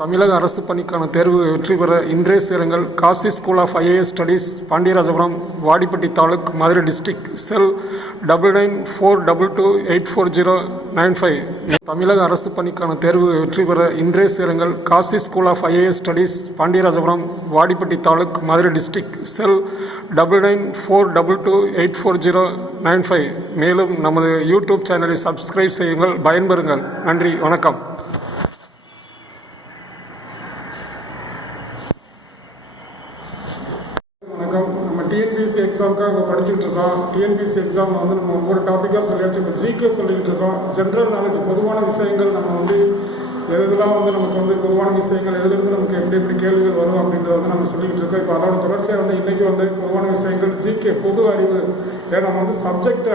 தமிழக அரசு பணிக்கான தேர்வு வெற்றி பெற இன்றைய சேருங்கள். Kasi school of IAS studies, Pandiyarajapuram, Vadipatti taluk, Madurai district. Cell 9942284095. தமிழக அரசு பணிக்கான தேர்வு வெற்றி பெற இன்றைய சேருங்கள். Kasi school of IAS studies, Pandiyarajapuram, Vadipatti taluk, Madurai district. Cell 9942284095. மேலும் நமது யூடியூப் சேனலை சப்ஸ்கிரைப் செய்யுங்கள். பயன்பெறுங்கள். நன்றி, வணக்கம். நம்ம டிஎன்பிஎஸ்சி எக்ஸாமுக்காக இப்போ படிச்சுட்டு இருக்கோம். டிஎன்பிஎஸ்சி எக்ஸாம் வந்து நம்ம ஒவ்வொரு டாப்பிக்காக சொல்லியாச்சு. இப்போ ஜிகே சொல்லிக்கிட்டு இருக்கோம். ஜென்ரல் நாலேஜ், பொதுவான விஷயங்கள். நம்ம வந்து எதுலாம் வந்து நமக்கு வந்து பொதுவான விஷயங்கள், எதுலேருந்து நமக்கு எப்படி எப்படி கேள்விகள் வரும் அப்படின்றத வந்து நம்ம சொல்லிக்கிட்டு இருக்கோம். இப்போ அதோட தொடர்ச்சியாக வந்து இன்றைக்கி வந்து பொதுவான விஷயங்கள், ஜிகே, பொது அறிவு. ஏன்னா நம்ம வந்து சப்ஜெக்ட்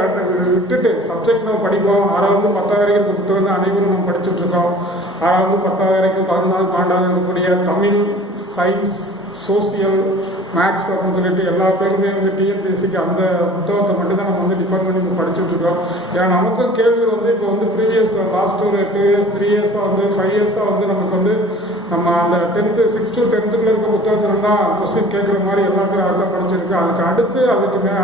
விட்டுட்டு சப்ஜெக்ட் நம்ம படிப்போம். 6வது 10வது வரைக்கும் புத்தகம் தான் அனைவரும் நம்ம படிச்சுட்டு இருக்கோம். 6வது 10வது வரைக்கும் 11வது 12வது இருக்கக்கூடிய தமிழ், சயின்ஸ், சோசியல், மேக்ஸ் அப்படின்னு சொல்லிட்டு எல்லா பேருமே வந்து டிஎன்பிஎஸ்சிக்கு அந்த புத்தகத்தை மட்டும்தான் நம்ம வந்து டிபெண்ட் பண்ணி படிச்சுட்டு இருக்கோம். ஏன்னா நமக்கும் கேள்விகள் வந்து இப்போ வந்து ப்ரீவியஸ் லாஸ்ட் ஒரு 2 இயர்ஸ் 3 இயர்ஸாக வந்து 5 இயர்ஸாக வந்து நமக்கு வந்து நம்ம அந்த 10th 6 to 10th இருக்க புத்தகத்தில் தான் கொஸ்டின் கேட்குற மாதிரி எல்லா பேரும் அர்த்தம் படிச்சிருக்கு. அதுக்கு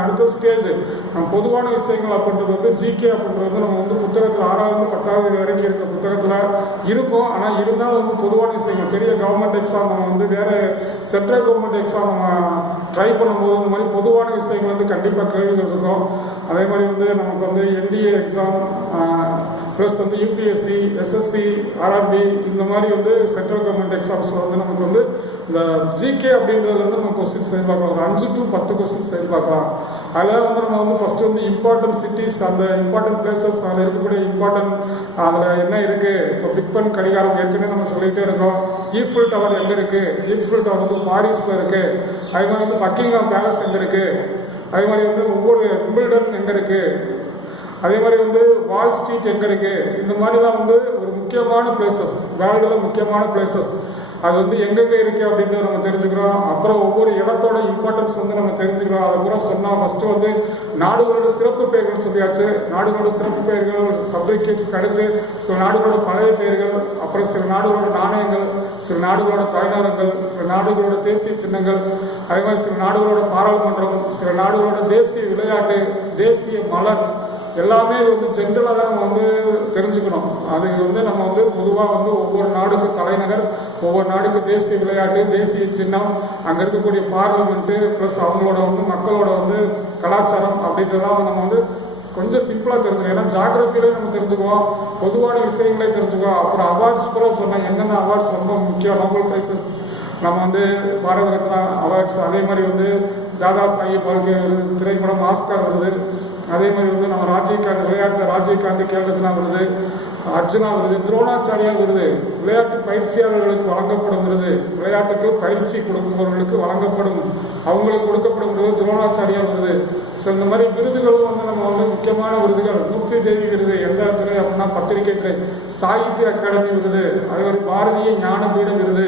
அடுத்த ஸ்டேஜ் நம்ம பொதுவான விஷயங்கள் அப்படின்றது வந்து ஜிகே அப்படின்றது வந்து நம்ம வந்து புத்தகத்தில் 6வது 10வது வரைக்கும் இருக்க புத்தகத்தில் இருக்கும். ஆனால் இருந்தாலும் வந்து பொதுவான விஷயங்கள், பெரிய கவர்மெண்ட் எக்ஸாம் நம்ம வந்து வேறு சென்ட்ரல் கவர்மெண்ட் எக்ஸாம் நம்ம ட்ரை பண்ணும்போது இந்த மாதிரி பொதுவான விஷயங்கள் வந்து கண்டிப்பாக கேள்விகள் இருக்கும். அதே மாதிரி வந்து நமக்கு வந்து என்டிஏ எக்ஸாம் ப்ளஸ் வந்து யூபிஎஸ்சி, எஸ்எஸ்சி, ஆர்ஆர்பி இந்த மாதிரி வந்து சென்ட்ரல் கவர்மெண்ட் எக்ஸாம்ஸில் வந்து நமக்கு வந்து இந்த ஜிகே அப்படின்றது வந்து நம்ம கொஸ்டின்ஸ் எதிர்பார்க்கலாம். ஒரு 5 to 10 கொஸ்டின்ஸ் எதிர்பார்க்கலாம். அதில் வந்து நம்ம வந்து ஃபஸ்ட்டு வந்து இம்பார்ட்டன்ட் சிட்டிஸ், அந்த இம்பார்ட்டன்ட் பிளேசஸ், அதில் இருக்கக்கூடிய இம்பார்ட்டன்ட் அதில் என்ன இருக்குது. இப்போ பிக் பென் கடிகாரம் ஏற்கனவே நம்ம சொல்லிகிட்டே இருக்கோம். ஈஃபில் டவர் எங்கே இருக்குது? ஈஃபில் டவர் வந்து பாரிஸில் இருக்குது. அதே மாதிரி வந்து பக்கிங்ஹாம் பேலஸ் எங்கே இருக்குது? அதே மாதிரி வந்து ஒவ்வொரு விம்பிள்டன் எங்கே இருக்குது? அதே மாதிரி வந்து வால் ஸ்ட்ரீட் எங்கே இருக்குது? இந்த மாதிரிலாம் வந்து ஒரு முக்கியமான பிளேசஸ், வேர்ல்டில் முக்கியமான பிளேசஸ், அது வந்து எங்கெங்கே இருக்குது அப்படின்றத நம்ம தெரிஞ்சுக்கிறோம். அப்புறம் ஒவ்வொரு இடத்தோட இம்பார்ட்டன்ஸ் வந்து நம்ம தெரிஞ்சுக்கிறோம். அது கூட சொன்னால் ஃபஸ்ட்டு வந்து நாடுகளோட சிறப்பு பெயர்கள் சொல்லியாச்சு. நாடுகளோட சிறப்பு பெயர்கள், சப்ஜெக்ட்ஸ்க்கு அடுத்து சில நாடுகளோட பழைய பெயர்கள், அப்புறம் சில நாடுகளோட நாணயங்கள், சில நாடுகளோட தலைநகரங்கள், சில நாடுகளோட தேசிய சின்னங்கள், அதே மாதிரி சில நாடுகளோட பாராளுமன்றம், சில நாடுகளோட தேசிய விளையாட்டு, தேசிய மலர், எல்லாமே வந்து ஜென்ரலாக தான் நம்ம வந்து தெரிஞ்சுக்கணும். அதுக்கு வந்து நம்ம வந்து பொதுவாக வந்து ஒவ்வொரு நாடுக்கு தலைநகர், ஒவ்வொரு நாடுக்கு தேசிய விளையாட்டு, தேசிய சின்னம், அங்கே இருக்கக்கூடிய பார்லிமெண்ட்டு, ப்ளஸ் அவங்களோட வந்து மக்களோட வந்து கலாச்சாரம் அப்படின்றதெல்லாம் நம்ம வந்து கொஞ்சம் சிம்பிளாக தெரிஞ்சுக்கணும். ஏன்னா ஜாகிரபியிலே நம்ம தெரிஞ்சுக்குவோம், பொதுவான விஷயங்களே தெரிஞ்சுக்குவோம். அப்புறம் அவார்ட்ஸ் கூட சொன்னேன், என்னென்ன அவார்ட்ஸ் ரொம்ப முக்கியம். நோபல் பிரைஸஸ் நம்ம வந்து பாரத ரத்னா அவார்ட்ஸ், அதே மாதிரி வந்து தாதா சாஹிப் பால்கே திரைப்படம் ஆஸ்கார் வருது. அதே மாதிரி வந்து நம்ம ராஜீவ்காந்த் விளையாட்டு, ராஜீவ்காந்தி கேரளத்தினா வருது, அர்ஜுனா வருது, துரோணாச்சாரியா வருது, விளையாட்டு பயிற்சியாளர்களுக்கு வழங்கப்படும் விருது, விளையாட்டுக்கு பயிற்சி கொடுப்பவர்களுக்கு வழங்கப்படும், அவங்களுக்கு கொடுக்கப்படும் விருது துரோணாச்சாரியா வருது. ஸோ இந்த மாதிரி விருதுகளும் வந்து நம்ம வந்து முக்கியமான விருதுகள். மூர்த்தி தேவி விருது எந்த துறை அப்படின்னா பத்திரிகை துறை. சாகித்ய அகாடமி விருது, அதே மாதிரி பாரதிய ஞானபீட விருது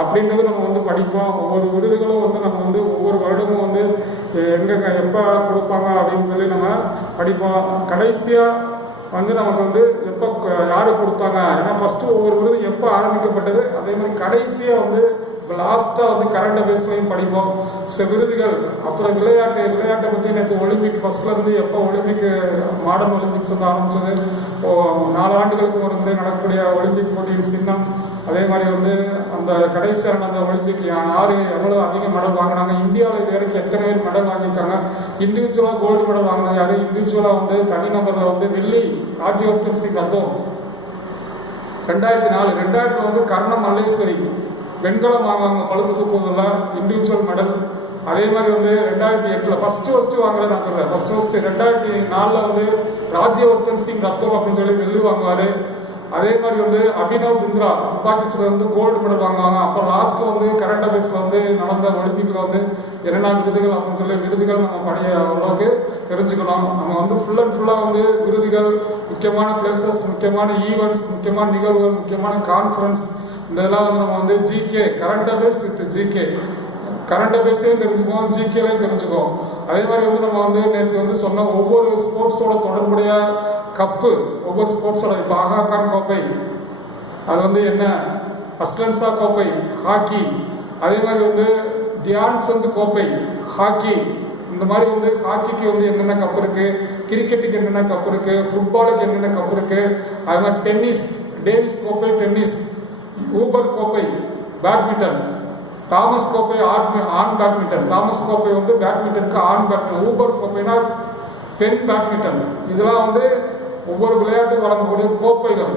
அப்படின்றது நம்ம வந்து படிப்போம். ஒவ்வொரு விருதுகளும் வந்து நம்ம வந்து ஒவ்வொரு வருடமும் வந்து எங்கெங்க எப்போ கொடுப்பாங்க அப்படின்னு சொல்லி நம்ம படிப்போம். கடைசியாக வந்து நமக்கு வந்து எப்போ யாருக்கு கொடுத்தாங்க, ஏன்னா ஃபஸ்ட்டு ஒவ்வொரு விருது எப்போ ஆரம்பிக்கப்பட்டது, அதே மாதிரி கடைசியாக வந்து இப்போ லாஸ்ட்டாக வந்து கரண்ட் அஃபேர்ஸ்லையும் படிப்போம். சில விருதுகள். அப்புறம் விளையாட்டை பற்றி நேற்று ஒலிம்பிக் ஃபஸ்ட்லேருந்து எப்போ ஒலிம்பிக் மாடர்ன் ஒலிம்பிக்ஸ் வந்து ஆரம்பிச்சது, 4 ஆண்டுகளுக்கு ஒரு முறை நடக்கக்கூடிய ஒலிம்பிக் போட்டியின் சின்னம், அதே மாதிரி வந்து அந்த கடைசியாக நடந்த ஒலிம்பிக் யார் எவ்வளோ அதிக மெடல் வாங்கினாங்க, இந்தியாவில் இது வரைக்கும் எத்தனை பேர் மெடல் வாங்கியிருக்காங்க, இண்டிவிஜுவலாக கோல்டு மெடல் வாங்கினது யார், இண்டிவிஜுவலாக வந்து தனிநபரில் வந்து வெள்ளி ராஜ்யவர்தன் சிங் ரத்தோர் 2004. 2000 வந்து கர்ணம் மல்லேஸ்வரி வெண்கலம் வாங்குவாங்க பழுப்பு தூக்குவதில் இண்டிவிஜுவல் மெடல். அதே மாதிரி வந்து 2008 ஃபஸ்ட்டு வாங்குறது நான் சொல்கிறேன். ஃபஸ்ட்டு 2004 வந்து ராஜ்யவர்தன் சிங் ரத்தோர் அப்படின்னு சொல்லி வெள்ளி வாங்குவார். அதே மாதிரி வந்து அபினவ் பிந்த்ரா துப்பாக்கி வந்து கோல்டு மெடல் வாங்குவாங்க. அப்புறம் லாஸ்ட்டில் வந்து கரண்ட் அஃபேர்ஸில் வந்து நடந்த ஒலிம்பிக்கில் வந்து என்னென்ன விருதுகள் அப்படின்னு சொல்லி விருதுகள் நம்ம பழைய அளவுக்கு தெரிஞ்சுக்கணும். நம்ம வந்து ஃபுல்லாக வந்து விருதுகள், முக்கியமான பிளேசஸ், முக்கியமான ஈவெண்ட்ஸ், முக்கியமான நிகழ்வுகள், முக்கியமான கான்ஃபரன்ஸ், இதெல்லாம் வந்து நம்ம வந்து GK, current affairs with GK, current அஃபேர்ஸையும் தெரிஞ்சுக்குவோம், ஜிகேலையும் தெரிஞ்சுக்குவோம். அதே மாதிரி வந்து நம்ம வந்து நேற்று வந்து சொன்ன ஒவ்வொரு ஸ்போர்ட்ஸோட தொடர்புடைய கப்பு, ஒவ்வொரு ஸ்போர்ட்ஸோட, இப்போ ஆகா கான் கோப்பை அது வந்து என்ன, அஸ்லன்சா கோப்பை ஹாக்கி, அதே மாதிரி வந்து தியான் சந்த் கோப்பை ஹாக்கி. இந்த மாதிரி வந்து ஹாக்கிக்கு வந்து என்னென்ன கப் இருக்குது, கிரிக்கெட்டுக்கு என்னென்ன கப் இருக்குது, ஃபுட்பாலுக்கு என்னென்ன கப் இருக்குது, அது மாதிரி டென்னிஸ், டேவிஸ் கோப்பை டென்னிஸ், ஊபர் கோப்பை பேட்மிண்டன், தாமஸ் கோப்பை ஆண் பேட்மிண்டன், தாமஸ் கோப்பை வந்து பேட்மிண்டனுக்கு ஆண் பேட்மிண்டன், ஊபர் கோப்பைனா பெண் பேட்மிண்டன். இதெல்லாம் வந்து ஒவ்வொரு விளையாட்டுக்கு வழங்கக்கூடிய கோப்பைகள்.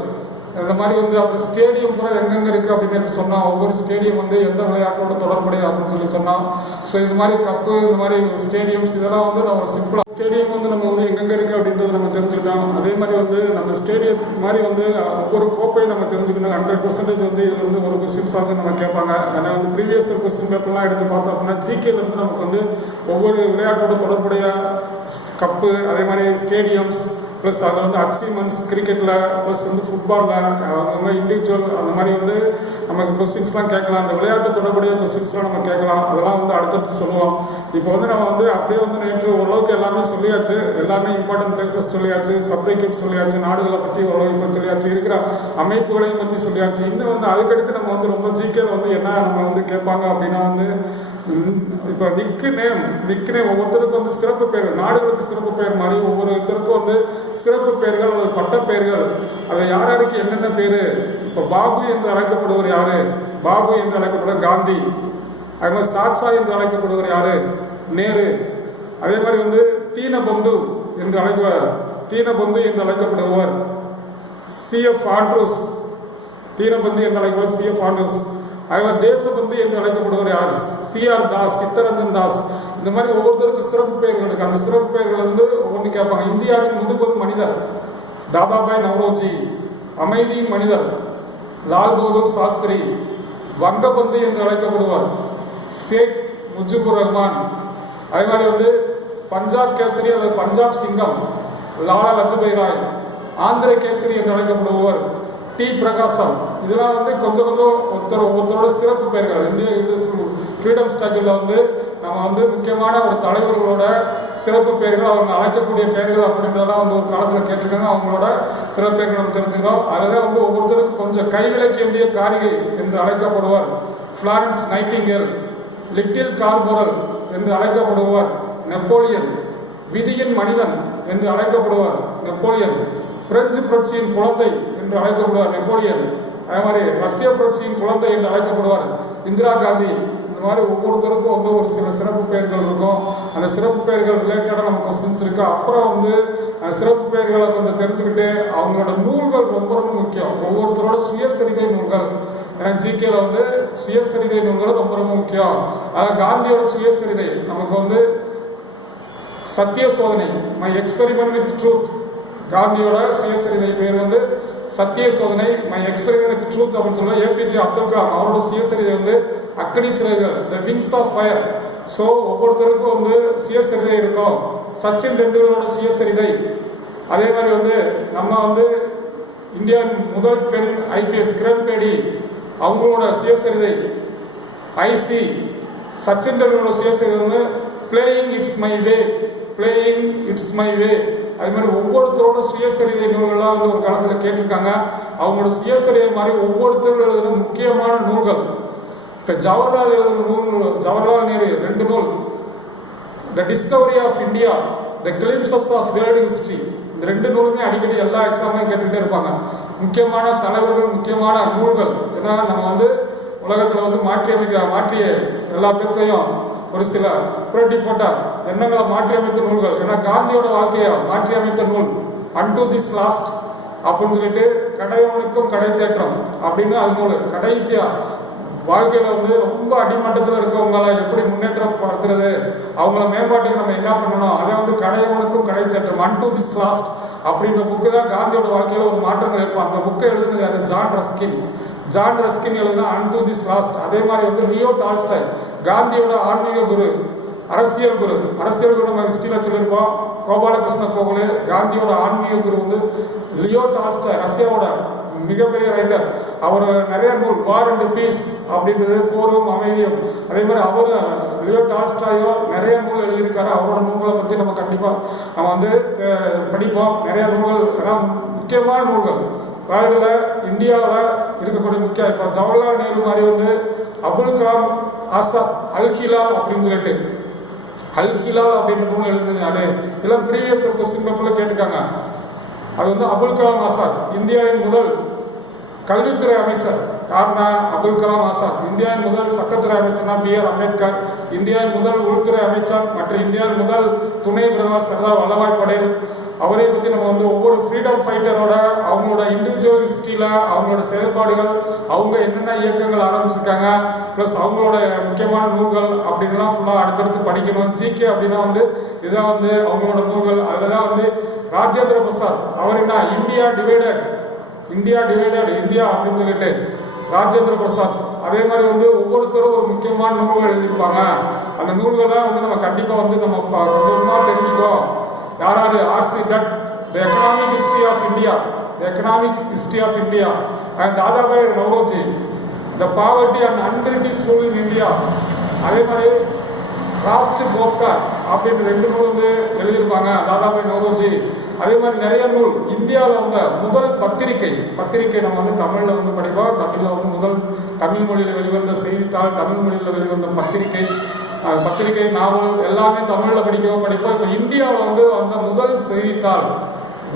இந்த மாதிரி வந்து அப்புறம் ஸ்டேடியம் கூட எங்கெங்கே இருக்குது அப்படின்னு சொன்னால், ஒவ்வொரு ஸ்டேடியம் வந்து எந்த விளையாட்டோட தொடர்புடைய அப்படின்னு சொன்னால், ஸோ இது மாதிரி கப்பு, இந்த மாதிரி ஸ்டேடியம்ஸ் இதெல்லாம் வந்து நம்ம சிம்பிளாக ஸ்டேடியம் வந்து நம்ம வந்து எங்கெங்கே இருக்குது அப்படின்றத நம்ம தெரிஞ்சுக்கிட்டோம். அதே மாதிரி வந்து நம்ம ஸ்டேடியம் மாதிரி வந்து ஒவ்வொரு கோப்பையும் நம்ம தெரிஞ்சுக்கணும். 100% வந்து இதில் வந்து ஒரு கொஸ்டின்ஸ் வந்து நம்ம கேட்பாங்க. ஏன்னா வந்து ப்ரீவியஸ் கொஸ்டின் பேப்பர்லாம் எடுத்து பார்த்தோம் அப்படின்னா ஜிகேலேருந்து நமக்கு வந்து ஒவ்வொரு விளையாட்டோட தொடர்புடைய கப்பு, அதே மாதிரி ஸ்டேடியம்ஸ், ப்ளஸ் அதில் வந்து அச்சீவ்மெண்ட்ஸ் கிரிக்கெட்டில், ப்ளஸ் வந்து ஃபுட்பாலில் அவங்க இண்டிவிஜுவல் அந்த மாதிரி வந்து நமக்கு கொஸ்டின்ஸ்லாம் கேட்கலாம். அந்த விளையாட்டு தொடர்புடைய கொஸ்டின்ஸ்லாம் நம்ம கேட்கலாம். அதெல்லாம் வந்து அடுத்தடுத்து சொல்லுவோம். இப்போ வந்து நம்ம வந்து அப்படியே வந்து நேற்று ஓரளவுக்கு எல்லாமே சொல்லியாச்சு. எல்லாமே இம்பார்ட்டன்ட் பிளேசஸ் சொல்லியாச்சு, சப்ரிகேட் சொல்லியாச்சு, நாடுகளை பற்றி ஓரளவுக்கு சொல்லியாச்சு, இருக்கிற அமைப்புகளையும் பற்றி சொல்லியாச்சு. இன்னும் வந்து அதுக்கடுத்து நம்ம வந்து ரொம்ப ஜிகேல வந்து என்ன நம்ம வந்து கேட்பாங்க அப்படின்னா வந்து இப்போ நிக் நேம் ஒவ்வொருத்தருக்கும் வந்து சிறப்பு பெயர்கள், நாடுகளுக்கு சிறப்பு பெயர் மாதிரி ஒவ்வொருத்தருக்கும் வந்து சிறப்பு பெயர்கள், பட்ட பெயர்கள், அதை யாருக்கு என்னென்ன பேர். இப்போ பாபு என்று அழைக்கப்படுவர் யாரு? பாபு என்று அழைக்கப்படுவர் காந்தி. அதே மாதிரி சாட்சா என்று அழைக்கப்படுவர் யாரு? நேரு. அதே மாதிரி வந்து தீனபந்து என்று அழைக்கப்படுவர் CF ஆண்ட்ரூஸ். தீனபந்து என்று அழைக்கப்படுவர் CF ஆண்ட்ரூஸ். அதே மாதிரி தேசபந்து என்று அழைக்கப்படுவர் யார்? CR தாஸ், சித்தரஞ்சன் தாஸ். இந்த மாதிரி ஒவ்வொருத்தருக்கு சிறப்பு பெயர்கள் இருக்கு. அந்த சிறப்பு பெயர்கள் வந்து ஒவ்வொன்று கேட்பாங்க. இந்தியாவின் முதுபெரும் மனிதர் தாதாபாய் நவ்ரோஜி, அமைதியின் மனிதர் லால் பகதூர் சாஸ்திரி, வங்கபந்து என்று அழைக்கப்படுவார் ஷேக் முஜிபுர் ரஹ்மான். அதே மாதிரி வந்து பஞ்சாப் கேசரி அல்லது பஞ்சாப் சிங்கம் லாலா லஜபதி ராய், ஆந்திர கேசரி என்று அழைக்கப்படுபவர் டி பிரகாசம். இதெல்லாம் வந்து கொஞ்சம் ஒவ்வொருத்தரோட சிறப்பு பெயர்கள். இந்திய ஃப்ரீடம் ஸ்ட்ரகிளில் வந்து நம்ம வந்து முக்கியமான ஒரு தலைவர்களோட சிறப்பு பெயர்கள், அவங்க அழைக்கக்கூடிய பெயர்கள் அப்படின்றதெல்லாம் வந்து ஒரு காலத்தில் கேட்டிருக்காங்க. அவங்களோட சிறப்பு பெயர்கள் நம்ம தெரிஞ்சுக்கிறோம். அதில் வந்து ஒவ்வொருத்தருக்கும் கொஞ்சம் கைவிலக்கேந்திய காரிகை என்று அழைக்கப்படுவார் ஃப்ளாரன்ஸ் நைட்டிங்கேல், லிட்டில் கார்போரல் என்று அழைக்கப்படுவார் நெப்போலியன், விதியின் மனிதன் என்று அழைக்கப்படுவார் நெப்போலியன், பிரெஞ்சு புரட்சியின் குழந்தை என்று அழைக்கப்படுவார் நெப்போலியன். அதே மாதிரி ரஷ்ய புரட்சியின் குழந்தை என்று அழைக்கப்படுவார் இந்திரா காந்தி. இந்த மாதிரி ஒவ்வொருத்தருக்கும் வந்து ஒரு சில சிறப்பு பெயர்கள் இருக்கும். அந்த சிறப்பு பெயர்கள் ரிலேட்டடாக நம்ம கொஸ்டின்ஸ் இருக்கு. அப்புறம் வந்து சிறப்பு பெயர்களை கொஞ்சம் தெரிஞ்சுக்கிட்டு அவங்களோட நூல்கள் ரொம்ப ரொம்ப முக்கியம். ஒவ்வொருத்தரோட சுயசரிதை நூல்கள், ஏன்னா ஜிகேல வந்து சுயசரிதை நூல்கள் ரொம்ப ரொம்ப முக்கியம். அதாவது காந்தியோட சுயசரிதை நமக்கு வந்து சத்திய சோதனை, மை எக்ஸ்பெரிமெண்ட் வித் ட்ரூத். காந்தியோட சுயசரிதை பேர் வந்து சத்திய சோதனை, மை எக்ஸ்பெரிமெண்ட் வித் ட்ரூத் அப்படின்னு சொல்லுவோம். APJ அப்துல் கலாம் அவரோட சுயசரிதை வந்து அக்கடி சிறகுகள், the wings of fire. So ஒவ்வொருத்தருக்கும் வந்து சுயசரிதை இருக்கும். சச்சின் டெண்டுல்கரோட சுயசரிதை. அதே மாதிரி வந்து நம்ம வந்து இந்தியாவின் முதல் பெண் IPS கிரண் பேடி, அவங்களோட சுயசரிதை IC. சச்சின் டெண்டுல்கரோட சுயசரிதை வந்து playing it's my way, playing it's my way. அது மாதிரி ஒவ்வொருத்தரோட சுயசரிதை நூல்கள்லாம் வந்து ஒரு காலத்தில் கேட்டிருக்காங்க. அவங்களோட சுயசரிதை மாதிரி ஒவ்வொருத்தரும் எழுதுன முக்கியமான நூல்கள். இப்போ ஜவஹர்லால் எழுதுன நூல், ஜவஹர்லால் நேரு 2 நூல், the discovery of India, the glimpses of world history. இந்த 2 நூலுமே அடிக்கடி எல்லா எக்ஸாம்லையும் கேட்டுக்கிட்டே இருப்பாங்க. முக்கியமான தலைவர்கள், முக்கியமான நூல்கள். ஏன்னா நம்ம வந்து உலகத்தில் வந்து மாற்றிய எல்லா பேர்த்தையும் ஒரு சில புரட்டி போட்ட எண்ணங்களை மாற்றி அமைத்த நூல்கள். ஏன்னா காந்தியோட வாழ்க்கையை மாற்றி அமைத்த நூல் அன்டு திஸ் லாஸ்ட் அப்படின்னு சொல்லிட்டு, கடையவனுக்கும் கடை தேற்றம் அப்படின்னு அது நூல். கடைசியா வாழ்க்கையில வந்து ரொம்ப அடிமட்டத்தில் இருக்கவங்களை எப்படி முன்னேற்றப்படுத்துறது, அவங்கள மேம்பாட்டுக்கு நம்ம என்ன பண்ணணும், அதை வந்து கடையவனுக்கும் கடை தேற்றம் அன்டு திஸ் லாஸ்ட் அப்படின்ற புக்கு தான் காந்தியோட வாழ்க்கையில ஒரு மாற்றங்கள் இருக்கும். அந்த புக்கை எழுதுனது யாரு? ஜான் ரஸ்கின் எழுதுனா அன்டு திஸ் லாஸ்ட். அதே மாதிரி வந்து லியோ டால்ஸ்டாய், காந்தியோட ஆன்மீக குரு, அரசியல் குரு நம்ம ஹிஸ்டரியில் சொல்லியிருப்போம். கோபாலகிருஷ்ண கோகலே காந்தியோட ஆன்மீக குரு வந்து லியோ டால்ஸ்டாய், ரஷ்யாவோட மிகப்பெரிய ரைட்டர். அவர் நிறைய நூல், வார் அண்ட் பீஸ் அப்படின்றது, போரும் அமைதியும். அதே மாதிரி அவர் லியோ டால்ஸ்டாயோ நிறைய நூல் எழுதியிருக்காரு. அவரோட நூல்களை பற்றி நம்ம கண்டிப்பாக நம்ம வந்து படிப்போம். நிறைய நூல்கள், முக்கியமான நூல்கள். வேர்ல்டில் இந்தியாவில் இருக்கக்கூடிய முக்கிய இப்போ ஜவஹர்லால் நேரு மாதிரி வந்து அபுல் கலாம் ஆசாத் அல் ஹிலால் அப்படின்னு சொல்லிட்டு அல் ஹிலால் அப்படின்ற நூல் எழுதுனது அது இதெல்லாம் ப்ரீவியஸ் கொஸ்டின் பேப்பர்ல கேட்டுக்காங்க. அது வந்து அபுல் கலாம் ஆசாத் இந்தியாவின் முதல் கல்வித்துறை அமைச்சர் யாருன்னா அபுல் கலாம் ஆசாத். இந்தியாவின் முதல் சட்டத்துறை அமைச்சர்னா B.R. அம்பேத்கர். இந்தியாவின் முதல் உள்துறை அமைச்சர் மற்றும் இந்தியாவின் முதல் துணை பிரதமர் சர்தார் வல்லபாய் படேல். அவரை பற்றி நம்ம வந்து ஒவ்வொரு ஃப்ரீடம் ஃபைட்டரோட அவங்களோட இண்டிவிஜுவல் ஹிஸ்ட்ரியில் அவங்களோட செயல்பாடுகள், அவங்க என்னென்ன இயக்கங்கள் ஆரம்பிச்சிருக்காங்க, ப்ளஸ் அவங்களோட முக்கியமான நூல்கள் அப்படின்லாம் ஃபுல்லாக அடுத்தடுத்து படிக்கணும். ஜிகே அப்படின்னா வந்து இதுதான் வந்து அவங்களோட நூல்கள். அதில் தான் வந்து ராஜேந்திர பிரசாத் அவர் என்ன இந்தியா டிவைடட் இந்தியா அப்படின்னு சொல்லிட்டு ராஜேந்திர பிரசாத். அதே மாதிரி வந்து ஒவ்வொருத்தரும் ஒரு முக்கியமான நூல்கள் எழுதியிருப்பாங்க. அந்த நூல்கள்லாம் வந்து நம்ம கண்டிப்பாக வந்து நம்ம கொஞ்சமாக தெரிஞ்சுக்கோ. யாராரு R C Dutt the economic history of India and Dadabhai Naoroji the poverty and unbritish school in India. அதே மாதிரி ராஷ்ட் கோப்கார் அப்படின்னு 2 நூல் வந்து எழுதியிருப்பாங்க தாதாபாய் நவ்ரோஜி. அதே மாதிரி நிறைய நூல். இந்தியாவில் வந்த முதல் பத்திரிகை நம்ம வந்து தமிழில் வந்து படிப்போம். தமிழில் வந்து முதல் தமிழ் மொழியில் வெளிவந்த செய்தித்தாள், தமிழ் மொழியில் வெளிவந்த பத்திரிகை நாவல் எல்லாமே தமிழில் படிப்போம். இப்போ இந்தியாவில் வந்து அந்த முதல் செய்தித்தாள்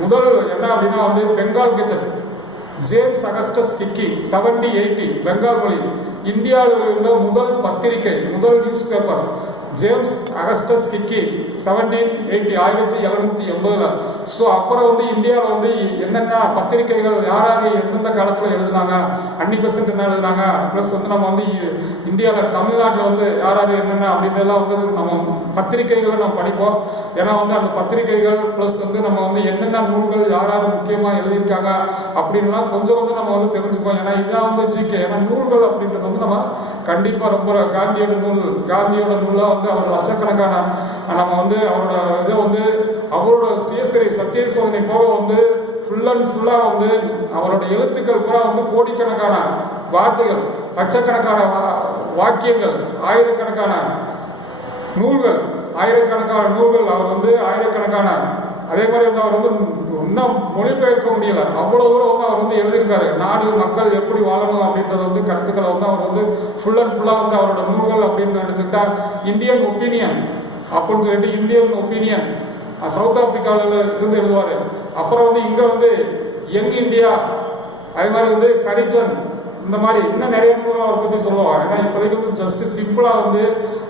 முதல் என்ன அப்படின்னா வந்து பெங்கால் கெஜட் ஜேம்ஸ் அகஸ்டஸ் கிக்கி 1780 பெங்கால் மொழி. இந்தியாவில் இருந்த முதல் பத்திரிகை முதல் நியூஸ் பேப்பர் ஜேம்ஸ் அகஸ்டஸ் கிக்கி 1780. ஸோ அப்புறம் வந்து இந்தியாவில் வந்து என்னென்ன பத்திரிகைகள் யார் எந்தெந்த காலத்தில் எழுதுனாங்க, அன்னிபெசன்ட் என்ன எழுதுனாங்க, ப்ளஸ் வந்து நம்ம வந்து இந்தியாவில் தமிழ்நாட்டில் வந்து யார் என்னென்ன அப்படின்றதெல்லாம் வந்து நம்ம பத்திரிகைகளை நம்ம படிப்போம். ஏன்னா வந்து அந்த பத்திரிகைகள் ப்ளஸ் வந்து நம்ம வந்து என்னென்ன நூல்கள் யார் முக்கியமாக எழுதியிருக்காங்க அப்படின்லாம் கொஞ்சம் வந்து நம்ம வந்து தெரிஞ்சுப்போம். ஏன்னா இதான் வந்து ஜிகே. ஏன்னா நூல்கள் அப்படின்றது வந்து நம்ம கண்டிப்பாக ரொம்ப காந்தியோட நூலாக வந்து அவர் லட்சக்கணக்கான நம்ம வந்து அவரோட இதை வந்து அவரோட சுயசரி சத்திய சோதனை போக வந்து ஃபுல்லாக வந்து அவரோட எழுத்துக்கள் பூரா வந்து கோடிக்கணக்கான வார்த்தைகள், லட்சக்கணக்கான வாக்கியங்கள், ஆயிரக்கணக்கான நூல்கள் அவர் வந்து ஆயிரக்கணக்கான. அதே மாதிரி வந்து அவர் வந்து இன்னும் மொழிபெயர்க்க முடியல, அவ்வளோ தூரம் வந்து அவர் வந்து எழுதியிருக்காரு. நாடு மக்கள் எப்படி வாழணும் அப்படின்றத வந்து கருத்துக்களை வந்து அவர் வந்து ஃபுல்லாக வந்து அவரோட நூல்கள் அப்படின்னு எடுத்துக்கிட்டா இந்தியன் ஒப்பீனியன் அப்படின்னு சொல்லிட்டு சவுத் ஆப்பிரிக்காவில் இருந்து எழுதுவார். அப்புறம் வந்து இங்கே வந்து யங் இந்தியா, அதே மாதிரி வந்து ஹரிஜன், இந்த மாதிரி இன்னும் நிறைய நூல்கள் அவரை பற்றி சொல்லுவாங்க. ஏன்னா இப்போதைக்கு வந்து ஜஸ்ட் சிம்பிளாக வந்து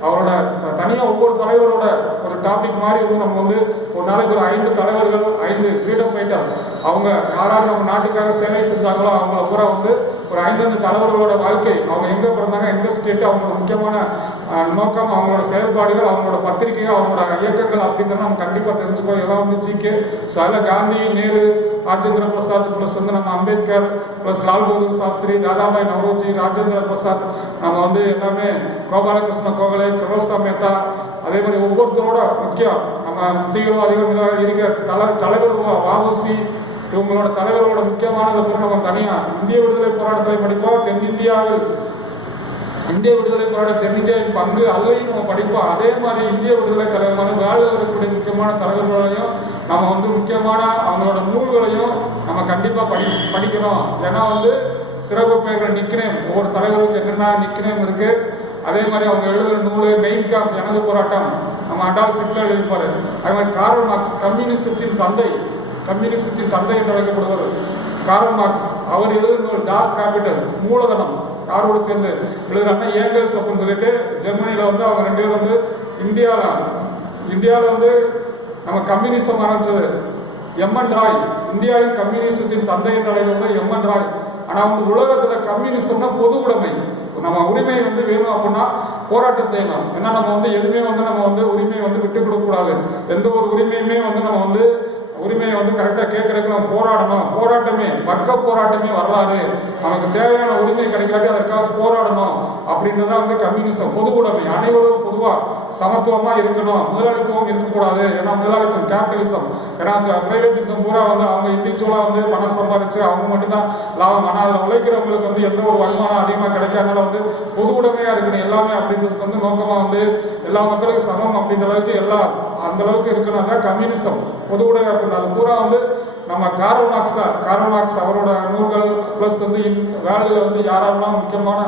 அவரோட தனியாக ஒவ்வொரு தலைவரோட ஒரு டாபிக் மாதிரி வந்து நம்ம வந்து ஒரு நாளைக்கு ஒரு 5 தலைவர்கள் 5 ஃப்ரீடம் ஃபைட்டர் அவங்க யாராவது நம்ம நாட்டுக்காக சேவை செஞ்சாங்களோ அவங்கள பூரா வந்து ஒரு 5 தலைவர்களோட வாழ்க்கை, அவங்க எங்கே பிறந்தாங்க, எந்த ஸ்டேட்டு, அவங்களோட முக்கியமான நோக்கம், அவங்களோட செயல்பாடுகள், அவங்களோட பத்திரிகைகள், அவங்களோட இயக்கங்கள் அப்படின்றத நம்ம கண்டிப்பாக தெரிஞ்சுக்கோ. எல்லாம் வந்து ஜிகே. ஸோ அதில் காந்தி, நேரு, ராஜேந்திர பிரசாத், ப்ளஸ் வந்து நம்ம அம்பேத்கர், ப்ளஸ் லால் பகதூர் சாஸ்திரி, தாதாபாய் நவ்ரோஜி, ராஜேந்திர பிரசாத், நம்ம வந்து எல்லாமே கோபாலகிருஷ்ண கோகலே, ஃபிரோசா மேத்தா, அதே மாதிரி ஒவ்வொருத்தரோட முக்கியம் நம்ம தீவிரவாதிகள் இருக்கிற தலைவர் வ.உ.சி. இவங்களோட தலைவர்களோட முக்கியமானதை கூட நம்ம தனியாக இந்திய விடுதலை போராட்டத்தை படிப்போம். இந்திய விடுதலை போராட்ட தென்னிந்தியாவின் பங்கு அதையும் நம்ம படிப்போம். அதே மாதிரி இந்திய விடுதலை தலைவரான வேலை வரக்கூடிய முக்கியமான தலைவர்களையும் நம்ம வந்து முக்கியமான அவங்களோட நூல்களையும் நம்ம கண்டிப்பாக படிக்கணும். ஏன்னா வந்து சிறப்பு பெயர்கள் நிக்னேம், ஒவ்வொரு தலைவர்களுக்கு என்னென்ன நிக்னேம் இருக்கு. அதே மாதிரி அவங்க எழுதுகிற நூல் மெயின் கேம்ப் எனது போராட்டம் நம்ம அடால்ஃப் ஹிட்லர் எழுதிப்பாரு. அதே மாதிரி கார்ல் மார்க்ஸ் கம்யூனிசத்தின் தந்தை என்று அழைக்கப்படுவார். கார்ல் மார்க்ஸ் அவர் எழுதுகிற நூல் டாஸ் கேபிட்டல் மூலதனம் யாரோடு சேர்ந்து எழுதுறாங்கன்னா ஏங்கல்ஸ் அப்படின்னு சொல்லிட்டு ஜெர்மனியில் வந்து அவங்க 2 பேரும் வந்து இந்தியாவில் வந்து நம்ம கம்யூனிசம் ஆரம்பிச்சது எம்.என். ராய். இந்தியாவின் கம்யூனிசத்தின் தந்தை என்று அழைக்கப்பட்ட எம்.என். ராய். ஆனால் வந்து உலகத்தில் கம்யூனிசம்னா பொது உடைமை, நம்ம உரிமை வந்து வேணும் அப்படின்னா போராட்டம் செய்யணும். ஏன்னா நம்ம வந்து எதுவுமே வந்து நம்ம வந்து உரிமையை வந்து விட்டு கொடுக்கக்கூடாது. எந்த ஒரு உரிமையுமே வந்து நம்ம வந்து உரிமையை வந்து கரெக்டாக கேட்கறதுக்கு நம்ம போராடணும். வர்க்க போராட்டமே வரலாறு. நமக்கு தேவையான உரிமை கிடைக்காட்டி அதற்காக போராடணும் அப்படின்றதான் வந்து கம்யூனிசம். பொது உடைமை, அனைவரும் பொதுவாக சமத்துவமாக இருக்கணும், முதலாளித்துவம் இருக்கக்கூடாது. ஏன்னா முதலாளித்துவம் கேபிட்டலிசம், ஏன்னா அந்த பிரைவேட்டிசம் பூரா வந்து அவங்க இண்டிவிஜுவலாக வந்து பணம் சம்பாதிச்சு அவங்க மட்டும்தான் லாபம். ஆனால் அதில் உழைக்கிறவங்களுக்கு வந்து எந்த ஒரு வருமானம் அதிகமாக கிடைக்காதனால வந்து பொது உடைமையாக இருக்கணும் எல்லாமே அப்படின்றதுக்கு வந்து நோக்கமாக வந்து எல்லா மக்களுக்கும் சமம் அப்படின்ற அளவுக்கு அந்த அளவுக்கு இருக்கணும். அதான் கம்யூனிசம், பொது உடைமை அப்படின்னு. அது பூரா வந்து நம்ம கார்ல் மார்க்ஸ் அவரோட நூல்கள் ப்ளஸ் வந்து வேலையில் வந்து யாரெல்லாம் முக்கியமான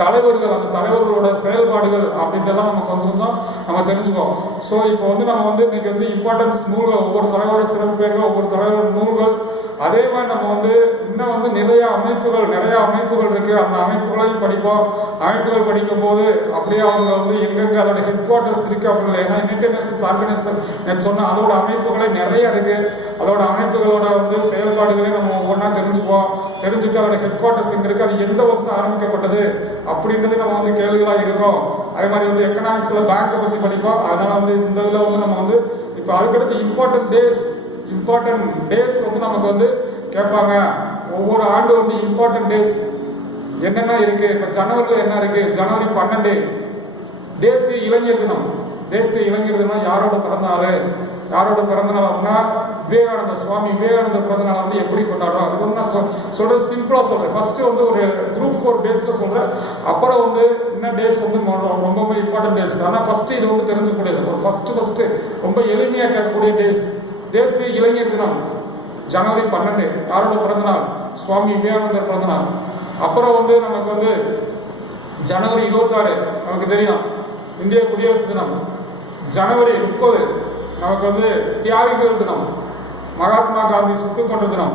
தலைவர்கள், அந்த தலைவர்களோட செயல்பாடுகள் அப்படின்றலாம் நமக்கு வந்திருந்தோம் நம்ம தெரிஞ்சுக்கோம். ஸோ இப்போ வந்து நம்ம வந்து இன்னைக்கு வந்து இம்பார்ட்டன்ஸ் நூல்கள், ஒவ்வொரு தலைவரோட சிறப்பு பேர்கள், ஒவ்வொரு தலைவரோட நூல்கள், அதே மாதிரி நம்ம வந்து இன்னும் வந்து நிறைய அமைப்புகள் இருக்கு. அந்த அமைப்புகளையும் படிப்போம். அமைப்புகள் படிக்கும் போது அப்படியே அவங்க வந்து எங்கெங்க அதோட ஹெட் குவார்ட்டர்ஸ் இருக்கு அப்படின்னு, ஏன்னா யுனைடெட் நேஷன்ஸ் ஆர்கனைசேஷன் சொன்னால் அதோட அமைப்புகளே நிறைய இருக்கு. அதோட அமைப்புகளோட வந்து செயல்பாடுகளையும் நம்ம ஒவ்வொன்றா தெரிஞ்சுட்டு அதோட ஹெட் குவார்ட்டர்ஸ் எங்க இருக்கு, அது எந்த வருஷம் ஆரம்பிக்கப்பட்டது அப்படின்றது நம்ம வந்து கேள்விகளாக இருக்கும். அதே மாதிரி வந்து எக்கனாமிக்ஸ்ல பேங்கை பற்றி படிப்போம். அதனால வந்து இந்த இதில் வந்து நம்ம வந்து இப்போ அதுக்கடுத்து இம்பார்ட்டன்ட் டேஸ் வந்து நமக்கு வந்து கேட்பாங்க. ஒவ்வொரு ஆண்டு வந்து இம்பார்ட்டன்ட் டேஸ் என்னென்ன இருக்கு. இப்போ ஜனவரியில் என்ன இருக்கு? ஜனவரி 12 தேசிய இளைஞர் தினம். யாரோட பிறந்தநாள் அப்படின்னா சுவாமி விவேகானந்தர் பிறந்தநாள் வந்து எப்படி கொண்டாடுறோம் அது வந்து நான் சொல்றேன், சிம்பிளா சொல்றேன். ஃபர்ஸ்ட் வந்து ஒரு குரூப் 4 டேஸ்ல சொல்றேன். அப்புறம் வந்து என்ன டேஸ் வந்து ரொம்ப இம்பார்ட்டன்ட் டேஸ். ஆனால் ஃபர்ஸ்ட் இது வந்து தெரிஞ்சுக்கூடியது ஒரு ஃபர்ஸ்ட் ரொம்ப எளிமையா கேட்கக்கூடிய டேஸ். தேசிய இளைஞர் தினம் ஜனவரி 12 யாரோட பிறந்தநாள்? சுவாமி விவேகானந்தர் பிறந்தநாள். அப்புறம் வந்து நமக்கு வந்து ஜனவரி 26 நமக்கு தெரியும் இந்திய குடியரசு தினம். ஜனவரி 30 நமக்கு வந்து தியாகிகள் தினம். மகாத்மா காந்தி சுட்டுக் கொன்ற தினம்.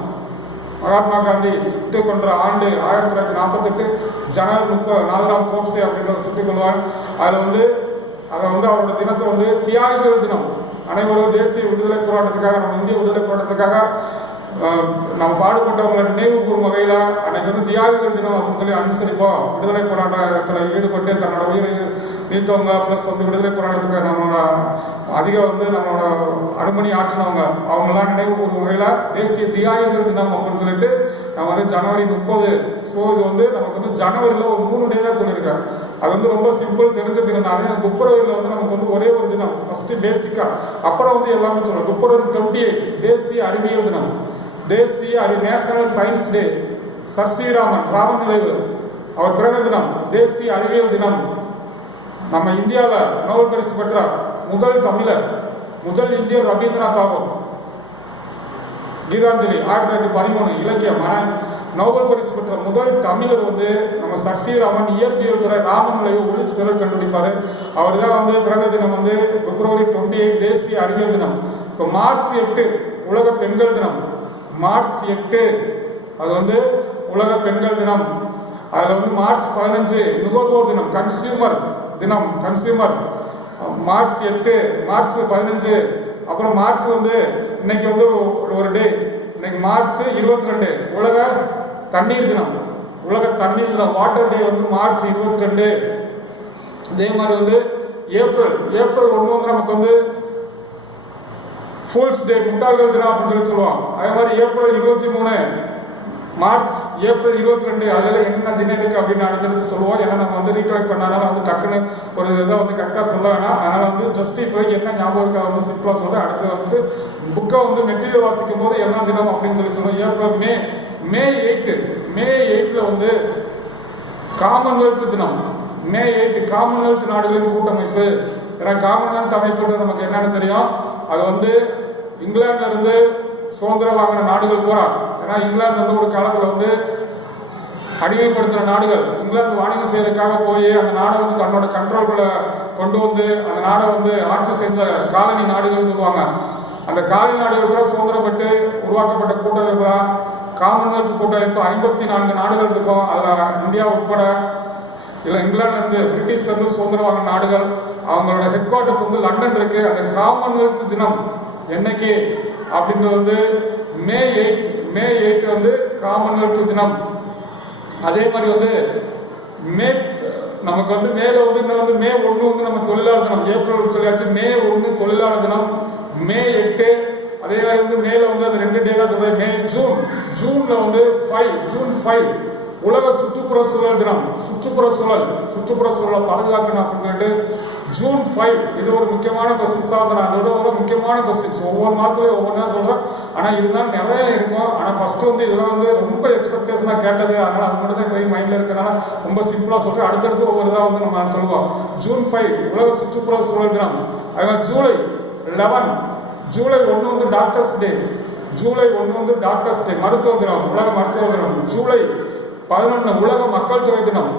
மகாத்மா காந்தி சுட்டுக் கொன்ற ஆண்டு 1948. ஜனவரி 30 நாதராம் கோட்சே அப்படின்றத சுட்டுக் கொள்வார். அதில் வந்து அவரோட தினத்தை வந்து தியாகிகள் தினம். அனைவரும் தேசிய விடுதலை போராட்டத்துக்காக, நம்ம இந்திய விடுதலை போராட்டத்துக்காக நம்ம பாடுபட்டவங்களை நினைவு கூறும் வகையில் அன்னைக்கு வந்து தியாகிகள் தினம் அப்படின்னு சொல்லி அனுசரிப்போம். விடுதலை போராட்டத்தில் ஈடுபட்டு தன்னோட உயிரை நீத்தவங்க ப்ளஸ் வந்து விடுதலை போராட்டத்துக்கு நம்மளோட அதிகம் வந்து நம்மளோட அனுமதி ஆற்றினவங்க அவங்களாம் நினைவு கூறும் வகையில் தேசிய தியாகிகள் தினம் அப்படின்னு சொல்லிட்டு நம்ம வந்து ஜனவரி 30. ஸோ இது வந்து நமக்கு வந்து ஜனவரியில் ஒரு 3 டே தான் சொல்லியிருக்காங்க. அது வந்து ரொம்ப சிம்பிள் தெரிஞ்சதுனாலே பிப்ரவரியில் வந்து நமக்கு வந்து ஒரே ஒரு தினம் ஃபர்ஸ்ட் பேசிக்கா. அப்புறம் வந்து எல்லாமே சொல்றோம். பிப்ரவரி 28 தேசிய அறிவியல் தினம். National science day. Sir C Raman நினைவு அவர் பிறந்த தினம். தேசிய அறிவியல் தினம். நம்ம இந்தியாவில் நோபல் பரிசு பெற்ற முதல் இந்தியர் ரவீந்திரநாத் தாகூர். கீதாஞ்சலி 1913 இலக்கியம். நோபல் பரிசு பெற்ற முதல் தமிழர் வந்து நம்ம சர் சி ராமன். இயற்பியல் துறை ராமன் நிலையை ஒளிச்சிதறல் கண்டுபிடிப்பாரு. அவர் தான் வந்து பிறந்த தினம் வந்து பிப்ரவரி 28 தேசிய அறிவியல் தினம். இப்போ மார்ச் 8 உலக பெண்கள் தினம். மார்ச் 8 அது வந்து உலக பெண்கள் தினம். அதில் வந்து மார்ச் 15 நுகர்வோர் தினம், கன்சியூமர் தினம். March 8 March 15. அப்புறம் மார்ச் வந்து இன்னைக்கு வந்து ஒரு டே. இன்னைக்கு மார்ச் 22 உலக தண்ணீர் தினம். வாட்டர் டே வந்து மார்ச் 22. இதே மாதிரி வந்து ஏப்ரல் 1 வந்து நமக்கு வந்து ஃபூல்ஸ் டே, முட்டாள்கள் தினம் அப்படின்னு சொல்லுவோம். அதே மாதிரி ஏப்ரல் 23 ஏப்ரல் 22 அதில் என்ன தினம் இருக்கு அப்படின்னு அடுத்தது சொல்லுவோம். ஏன்னா நம்ம வந்து ரீகலெக்ட் பண்ணாலும் வந்து டக்குன்னு ஒரு இதை வந்து கரெக்டாக சொல்ல வேணாம். அதனால வந்து ஜஸ்ட் இப்போ என்ன ஞாபகம் இருக்கா வந்து சிம்பிளாக சொல்றேன். அடுத்தது வந்து புக்கை வந்து மெட்டீரியல் வாசிக்கும் போது என்ன தினம் அப்படின்னு சொல்லுவோம். ஏப்ரல் மே 8 வந்து காமன்வெல்த் தினம். மே 8 காமன்வெல்த் நாடுகளின் கூட்டமைப்பு. ஏன்னா காமன்வெல்த் அமைப்பு நமக்கு என்னன்னு தெரியும். அது வந்து இங்கிலாந்துல இருந்து சுதந்திரம் வாங்கின நாடுகள் பூரா. ஏன்னா இங்கிலாந்து வந்து ஒரு காலத்துல வந்து அடிமைப்படுத்துகிற நாடுகள். இங்கிலாந்து வாணிகம் செய்யறதுக்காக போய் அந்த நாடை வந்து தன்னோட கண்ட்ரோல்குள்ள கொண்டு வந்து அந்த நாடை வந்து ஆட்சி செஞ்ச காலனி நாடுகள் சொல்லுவாங்க. அந்த காலனி நாடுகள் கூட சுதந்திரப்பட்டு உருவாக்கப்பட்ட கூட்டமைப்பு காமன்வெல்த் கூட்டமைப்பு. 54 நாடுகள் இருக்கும். அதில் இந்தியா உட்பட. இல்லை இங்கிலாந்துல இருந்து பிரிட்டிஷ்ல இருந்து சுதந்திரம் வாங்கின நாடுகள். அவங்களோட ஹெட் குவார்டர்ஸ் வந்து லண்டன் இருக்கு. அந்த காமன்வெல்த் தினம் என்னைக்கு அப்படின்றது வந்து மே 8 வந்து காமன்வெல்த் தினம். அதே மாதிரி வந்து நமக்கு வந்து மேல வந்து இன்னும் வந்து மே 1 வந்து நம்ம தொழிலாளர் தினம். ஏப்ரல் சொல்லியாச்சு. மே 1 தொழிலாளர் தினம். மே 8 அதே மாதிரி வந்து மேல வந்து அந்த 2 டே தான் சொல்றேன். ஜூன்ல வந்து ஜூன் 5 உலக சுற்றுப்புற சூழல் தினம். சுற்றுப்புற சூழலை பாதுகாக்கணும் அப்படின்னு சொல்லிட்டு ஜூன் 5. இது ஒரு முக்கியமான கொஸ்டின்ஸா வந்து நான் அதோட முக்கியமான கொஸ்டின்ஸ். ஒவ்வொரு மாதத்துலயும் ஒவ்வொன்றா சொல்றேன். ஆனா இருந்தாலும் நிறைய இருக்கும். ஆனா ஃபர்ஸ்ட் வந்து இதெல்லாம் வந்து ரொம்ப எக்ஸ்பெக்டேஷனா கேட்டது. அதனால அது மட்டும் தான் போய் மைண்ட்ல இருக்கனால ரொம்ப சிம்பிளா சொல்றேன். அடுத்தடுத்து ஒவ்வொரு தான் வந்து நம்ம சொல்லுவோம். ஜூன் 5 உலக சுற்றுப்புற சூழல் தினம். அதே மாதிரி ஜூலை 1 வந்து டாக்டர்ஸ் டே. ஜூலை 1 வந்து டாக்டர்ஸ் டே, மருத்துவ தினம், உலக மருத்துவ தினம். ஜூலை 11 உலக மக்கள் தொகை தினம்.